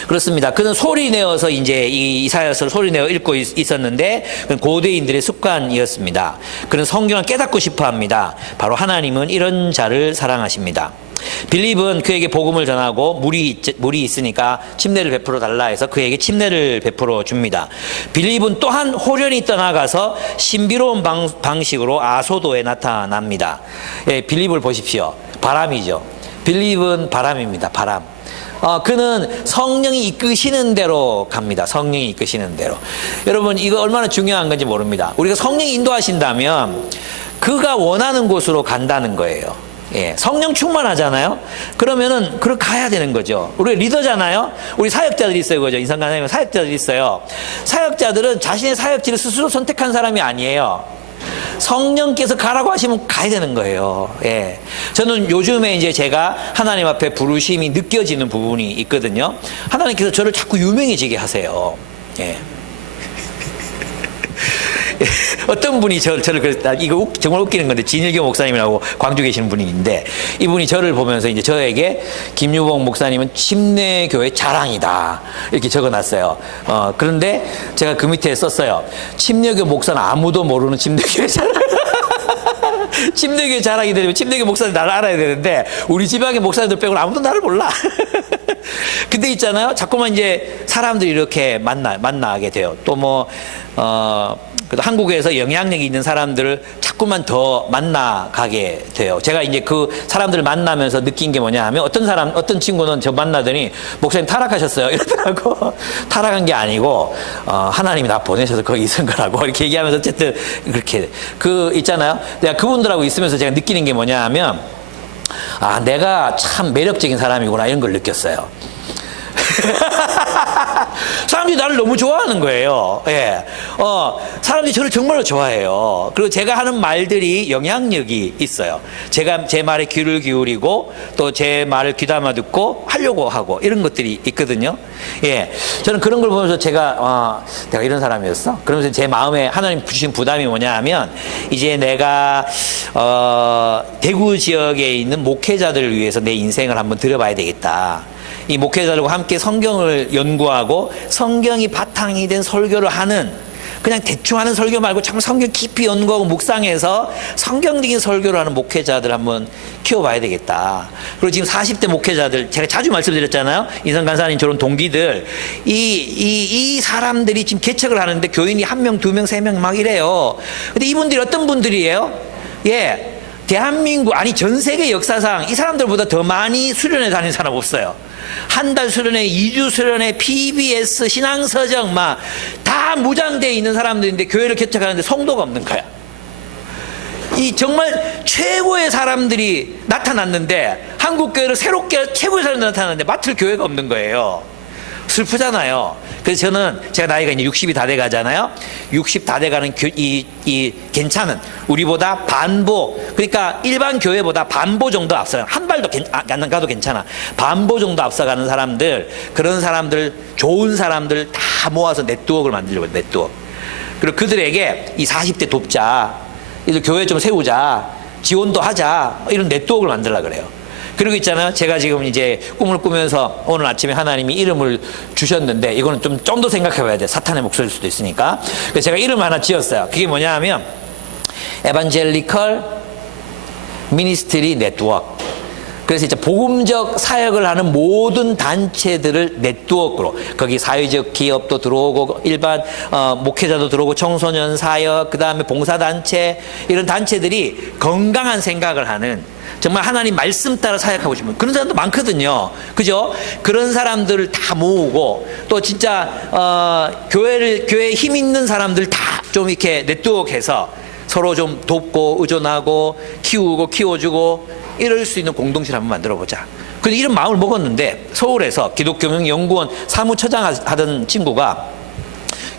그렇습니다. 그는 소리 내어서 이제 이 이사야서를 소리 내어 읽고 있었는데 그건 고대인들의 습관이었습니다. 그는 성경을 깨닫고 싶어 합니다. 바로 하나님은 이런 자를 사랑하십니다. 빌립은 그에게 복음을 전하고 물이 있으니까 침례를 베풀어 달라 해서 그에게 침례를 베풀어 줍니다. 빌립은 또한 호련히 떠나가서 신비로운 방식으로 아소도에 나타납니다. 예, 빌립을 보십시오. 바람이죠. 빌립은 바람입니다. 바람. 그는 성령이 이끄시는 대로 갑니다. 성령이 이끄시는 대로. 여러분, 이거 얼마나 중요한 건지 모릅니다. 우리가 성령이 인도하신다면 그가 원하는 곳으로 간다는 거예요. 예, 성령 충만하잖아요. 그러면은 그걸 가야 되는 거죠. 우리 리더잖아요. 우리 사역자들이 있어요, 그죠? 인상 강사님 사역자들이 있어요. 사역자들은 자신의 사역지를 스스로 선택한 사람이 아니에요. 성령께서 가라고 하시면 가야 되는 거예요. 예. 저는 요즘에 이제 제가 하나님 앞에 부르심이 느껴지는 부분이 있거든요. 하나님께서 저를 자꾸 유명해지게 하세요. 예. 어떤 분이 저를 그랬다. 이거 정말 웃기는 건데, 진일교 목사님이라고 광주 계시는 분이 있는데, 이분이 저를 보면서 이제 저에게 김유봉 목사님은 침례교회 자랑이다. 이렇게 적어 놨어요. 그런데 제가 그 밑에 썼어요. 침례교 목사는 아무도 모르는 침례교회 자랑. 침례교회 자랑이 되려면 침례교 목사들 나를 알아야 되는데, 우리 지방의 목사들 빼고는 아무도 나를 몰라. 근데 있잖아요. 자꾸만 이제 사람들이 이렇게 만나게 돼요. 또 그래도 한국에서 영향력이 있는 사람들을 자꾸만 더 만나가게 돼요. 제가 이제 그 사람들을 만나면서 느낀 게 뭐냐 하면 어떤 친구는 저 만나더니 목사님 타락하셨어요. 이러더라고. 타락한 게 아니고, 하나님이 나 보내셔서 거기 있은 거라고. 이렇게 얘기하면서 어쨌든 그렇게. 있잖아요. 내가 그분들하고 있으면서 제가 느끼는 게 뭐냐 하면, 내가 참 매력적인 사람이구나. 이런 걸 느꼈어요. 사람들이 나를 너무 좋아하는 거예요. 예. 사람들이 저를 정말로 좋아해요. 그리고 제가 하는 말들이 영향력이 있어요. 제가 제 말에 귀를 기울이고 또 제 말을 귀담아 듣고 하려고 하고 이런 것들이 있거든요. 예. 저는 그런 걸 보면서 내가 이런 사람이었어? 그러면서 제 마음에 하나님 주신 부담이 뭐냐 하면, 이제 내가, 대구 지역에 있는 목회자들을 위해서 내 인생을 한번 들여봐야 되겠다. 이 목회자들과 함께 성경을 연구하고 성경이 바탕이 된 설교를 하는 그냥 대충 하는 설교 말고 참 성경 깊이 연구하고 묵상해서 성경적인 설교를 하는 목회자들 한번 키워봐야 되겠다. 그리고 지금 40대 목회자들, 제가 자주 말씀드렸잖아요. 인성 간사님 저런 동기들, 이 사람들이 지금 개척을 하는데 교인이 1명, 2명, 3명 막 이래요. 근데 이분들이 어떤 분들이에요? 예. 대한민국, 아니 전 세계 역사상 이 사람들보다 더 많이 수련회 다닌 사람 없어요. 한 달 수련회, 2주 수련회, PBS, 신앙서적 막 다 무장되어 있는 사람들인데 교회를 개척하는데 성도가 없는 거야. 이 정말 최고의 사람들이 나타났는데, 한국 교회를 새롭게 최고의 사람들이 나타났는데 맡을 교회가 없는 거예요. 슬프잖아요. 그래서 저는, 제가 나이가 이제 60이 다 돼 가잖아요. 60 다 돼 가는 괜찮은, 우리보다 반보, 그러니까 일반 교회보다 반보 정도 앞서가는, 한 발도 안 가도 괜찮아. 반보 정도 앞서가는 사람들, 그런 사람들, 좋은 사람들 다 모아서 네트워크를 만들려고, 네트워크. 그리고 그들에게 이 40대 돕자, 이들 교회 좀 세우자, 지원도 하자, 이런 네트워크를 만들려고 그래요. 그리고 있잖아요. 제가 지금 이제 꿈을 꾸면서 오늘 아침에 하나님이 이름을 주셨는데, 이거는 좀 더 생각해 봐야 돼. 사탄의 목소리일 수도 있으니까. 그래서 제가 이름을 하나 지었어요. 그게 뭐냐 하면, 에반젤리컬 미니스트리 네트워크. 그래서 이제 복음적 사역을 하는 모든 단체들을 네트워크로, 거기 사회적 기업도 들어오고, 일반 목회자도 들어오고, 청소년 사역, 그 다음에 봉사단체, 이런 단체들이 건강한 생각을 하는, 정말 하나님 말씀 따라 사역하고 싶은 그런 사람도 많거든요. 그죠? 그런 사람들을 다 모으고, 또 진짜 교회에 힘 있는 사람들 다 좀 이렇게 네트워크해서 서로 좀 돕고 의존하고 키우고 키워주고 이럴 수 있는 공동체를 한번 만들어 보자. 근데 이런 마음을 먹었는데, 서울에서 기독교명연구원 사무처장 하던 친구가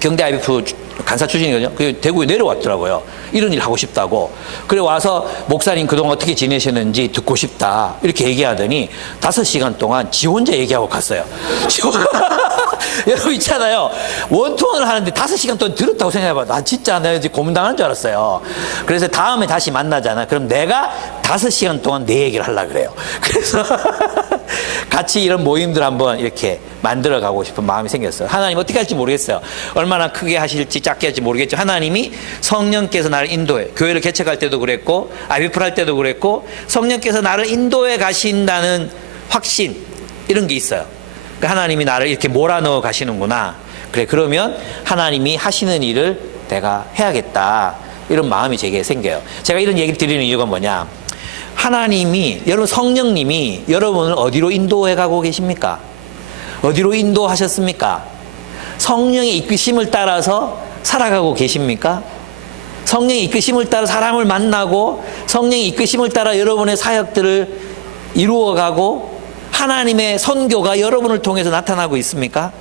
경대 IBF 간사 출신이거든요. 그 대구에 내려왔더라고요. 이런 일 하고 싶다고. 그래 와서 목사님 그동안 어떻게 지내셨는지 듣고 싶다, 이렇게 얘기하더니 5시간 동안 지 혼자 얘기하고 갔어요. 여러분 있잖아요. 원통을 하는데 5시간 동안 들었다고 생각해봐. 나 진짜 내가 이제 고문당하는 줄 알았어요. 그래서 다음에 다시 만나잖아. 그럼 내가 5시간 동안 내 얘기를 하려고 그래요. 그래서 같이 이런 모임들 한번 이렇게 만들어 가고 싶은 마음이 생겼어요. 하나님 어떻게 할지 모르겠어요. 얼마나 크게 하실지 작게 할지 모르겠죠. 하나님이 성령께서 나를 인도해, 교회를 개척할 때도 그랬고 IBF 할 때도 그랬고, 성령께서 나를 인도해 가신다는 확신, 이런 게 있어요. 하나님이 나를 이렇게 몰아넣어 가시는구나. 그래, 그러면 하나님이 하시는 일을 내가 해야겠다, 이런 마음이 제게 생겨요. 제가 이런 얘기를 드리는 이유가 뭐냐, 하나님이, 여러분 성령님이 여러분을 어디로 인도해 가고 계십니까? 어디로 인도하셨습니까? 성령의 이끄심을 따라서 살아가고 계십니까? 성령의 이끄심을 따라 사람을 만나고, 성령의 이끄심을 따라 여러분의 사역들을 이루어가고, 하나님의 선교가 여러분을 통해서 나타나고 있습니까?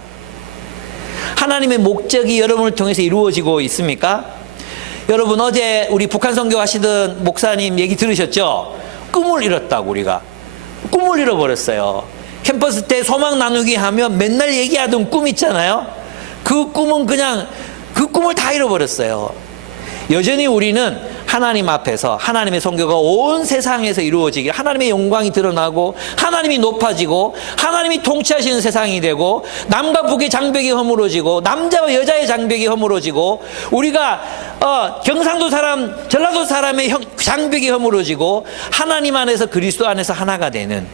하나님의 목적이 여러분을 통해서 이루어지고 있습니까? 여러분 어제 우리 북한 선교 하시던 목사님 얘기 들으셨죠? 꿈을 잃었다고. 우리가 꿈을 잃어버렸어요. 캠퍼스 때 소망 나누기 하면 맨날 얘기하던 꿈 있잖아요. 그 꿈은 그냥 그 꿈을 다 잃어버렸어요. 여전히 우리는 하나님 앞에서 하나님의 선교가 온 세상에서 이루어지길, 하나님의 영광이 드러나고 하나님이 높아지고 하나님이 통치하시는 세상이 되고, 남과 북의 장벽이 허물어지고 남자와 여자의 장벽이 허물어지고, 우리가 경상도 사람 전라도 사람의 장벽이 허물어지고 하나님 안에서 그리스도 안에서 하나가 되는.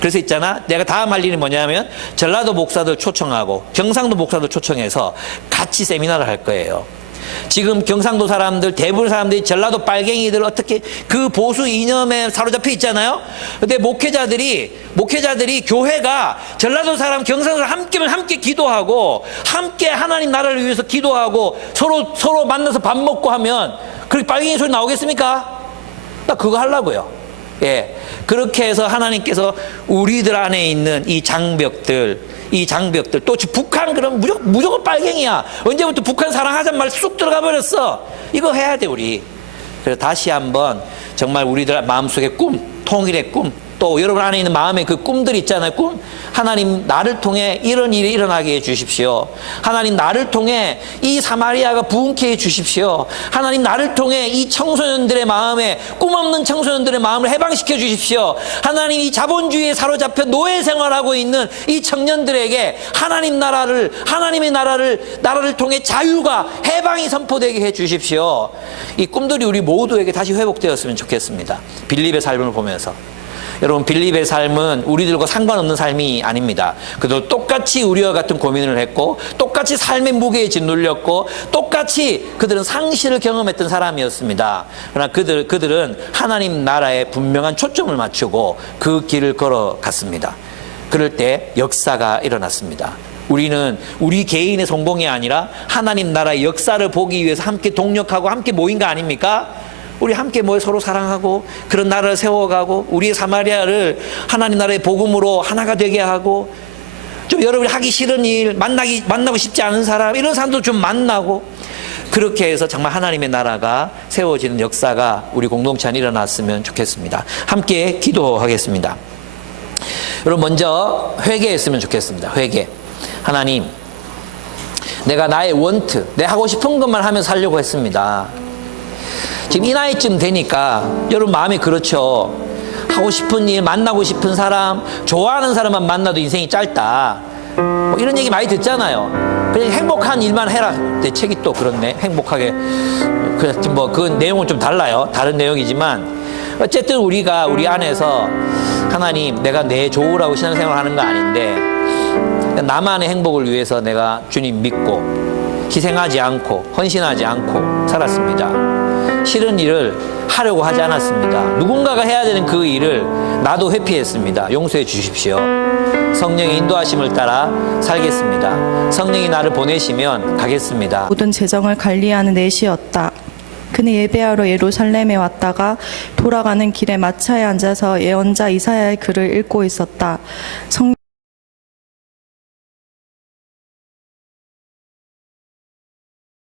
그래서 있잖아, 내가 다음 할 일이 뭐냐면 전라도 목사들 초청하고 경상도 목사들 초청해서 같이 세미나를 할 거예요. 지금 경상도 사람들, 대부분 사람들이 전라도 빨갱이들 어떻게 그 보수 이념에 사로잡혀 있잖아요. 근데 목회자들이 교회가 전라도 사람, 경상도 사람 함께 기도하고 함께 하나님 나라를 위해서 기도하고 서로 만나서 밥 먹고 하면 그렇게 빨갱이 소리 나오겠습니까? 나 그거 하려고요. 예. 그렇게 해서 하나님께서 우리들 안에 있는 이 장벽들, 또 북한 그럼 무조건 빨갱이야. 언제부터 북한 사랑하자는 말 쑥 들어가 버렸어. 이거 해야 돼, 우리. 그래서 다시 한번 정말 우리들 마음속의 꿈, 통일의 꿈, 또 여러분 안에 있는 마음의 그 꿈들 있잖아요. 꿈. 하나님 나를 통해 이런 일이 일어나게 해 주십시오. 하나님 나를 통해 이 사마리아가 부흥케 해 주십시오. 하나님 나를 통해 이 청소년들의 마음에 꿈 없는 청소년들의 마음을 해방시켜 주십시오. 하나님 이 자본주의에 사로잡혀 노예 생활하고 있는 이 청년들에게 하나님의 나라를 통해 자유가 해방이 선포되게 해 주십시오. 이 꿈들이 우리 모두에게 다시 회복되었으면 좋겠습니다. 빌립의 삶을 보면서. 여러분, 빌립의 삶은 우리들과 상관없는 삶이 아닙니다. 그도 똑같이 우리와 같은 고민을 했고, 똑같이 삶의 무게에 짓눌렸고, 똑같이 그들은 상실을 경험했던 사람이었습니다. 그러나 그들은 하나님 나라에 분명한 초점을 맞추고 그 길을 걸어갔습니다. 그럴 때 역사가 일어났습니다. 우리는 우리 개인의 성공이 아니라 하나님 나라의 역사를 보기 위해서 함께 동력하고 함께 모인 거 아닙니까? 우리 함께 모여 서로 사랑하고 그런 나라를 세워가고 우리의 사마리아를 하나님 나라의 복음으로 하나가 되게 하고, 좀 여러분이 하기 싫은 일, 만나고 싶지 않은 사람, 이런 사람도 좀 만나고, 그렇게 해서 정말 하나님의 나라가 세워지는 역사가 우리 공동체 안에 일어났으면 좋겠습니다. 함께 기도하겠습니다. 여러분, 먼저 회개했으면 좋겠습니다. 회개. 하나님, 내가 나의 원트, 내 하고 싶은 것만 하면서 살려고 했습니다. 지금 이 나이쯤 되니까 여러분 마음이 그렇죠. 하고 싶은 일, 만나고 싶은 사람, 좋아하는 사람만 만나도 인생이 짧다, 뭐 이런 얘기 많이 듣잖아요. 그냥 행복한 일만 해라. 내 책이 또 그렇네. 행복하게. 뭐 그 내용은 좀 달라요. 다른 내용이지만 어쨌든 우리가 우리 안에서 하나님, 내가 내 좋으라고 신앙생활 하는 거 아닌데 나만의 행복을 위해서 내가 주님 믿고 희생하지 않고 헌신하지 않고 살았습니다. 싫은 일을 하려고 하지 않았습니다. 누군가가 해야 되는 그 일을 나도 회피했습니다. 용서해 주십시오. 성령의 인도하심을 따라 살겠습니다. 성령이 나를 보내시면 가겠습니다. 모든 재정을 관리하는 넷이었다. 그는 예배하러 예루살렘에 왔다가 돌아가는 길에 마차에 앉아서 예언자 이사야의 글을 읽고 있었다.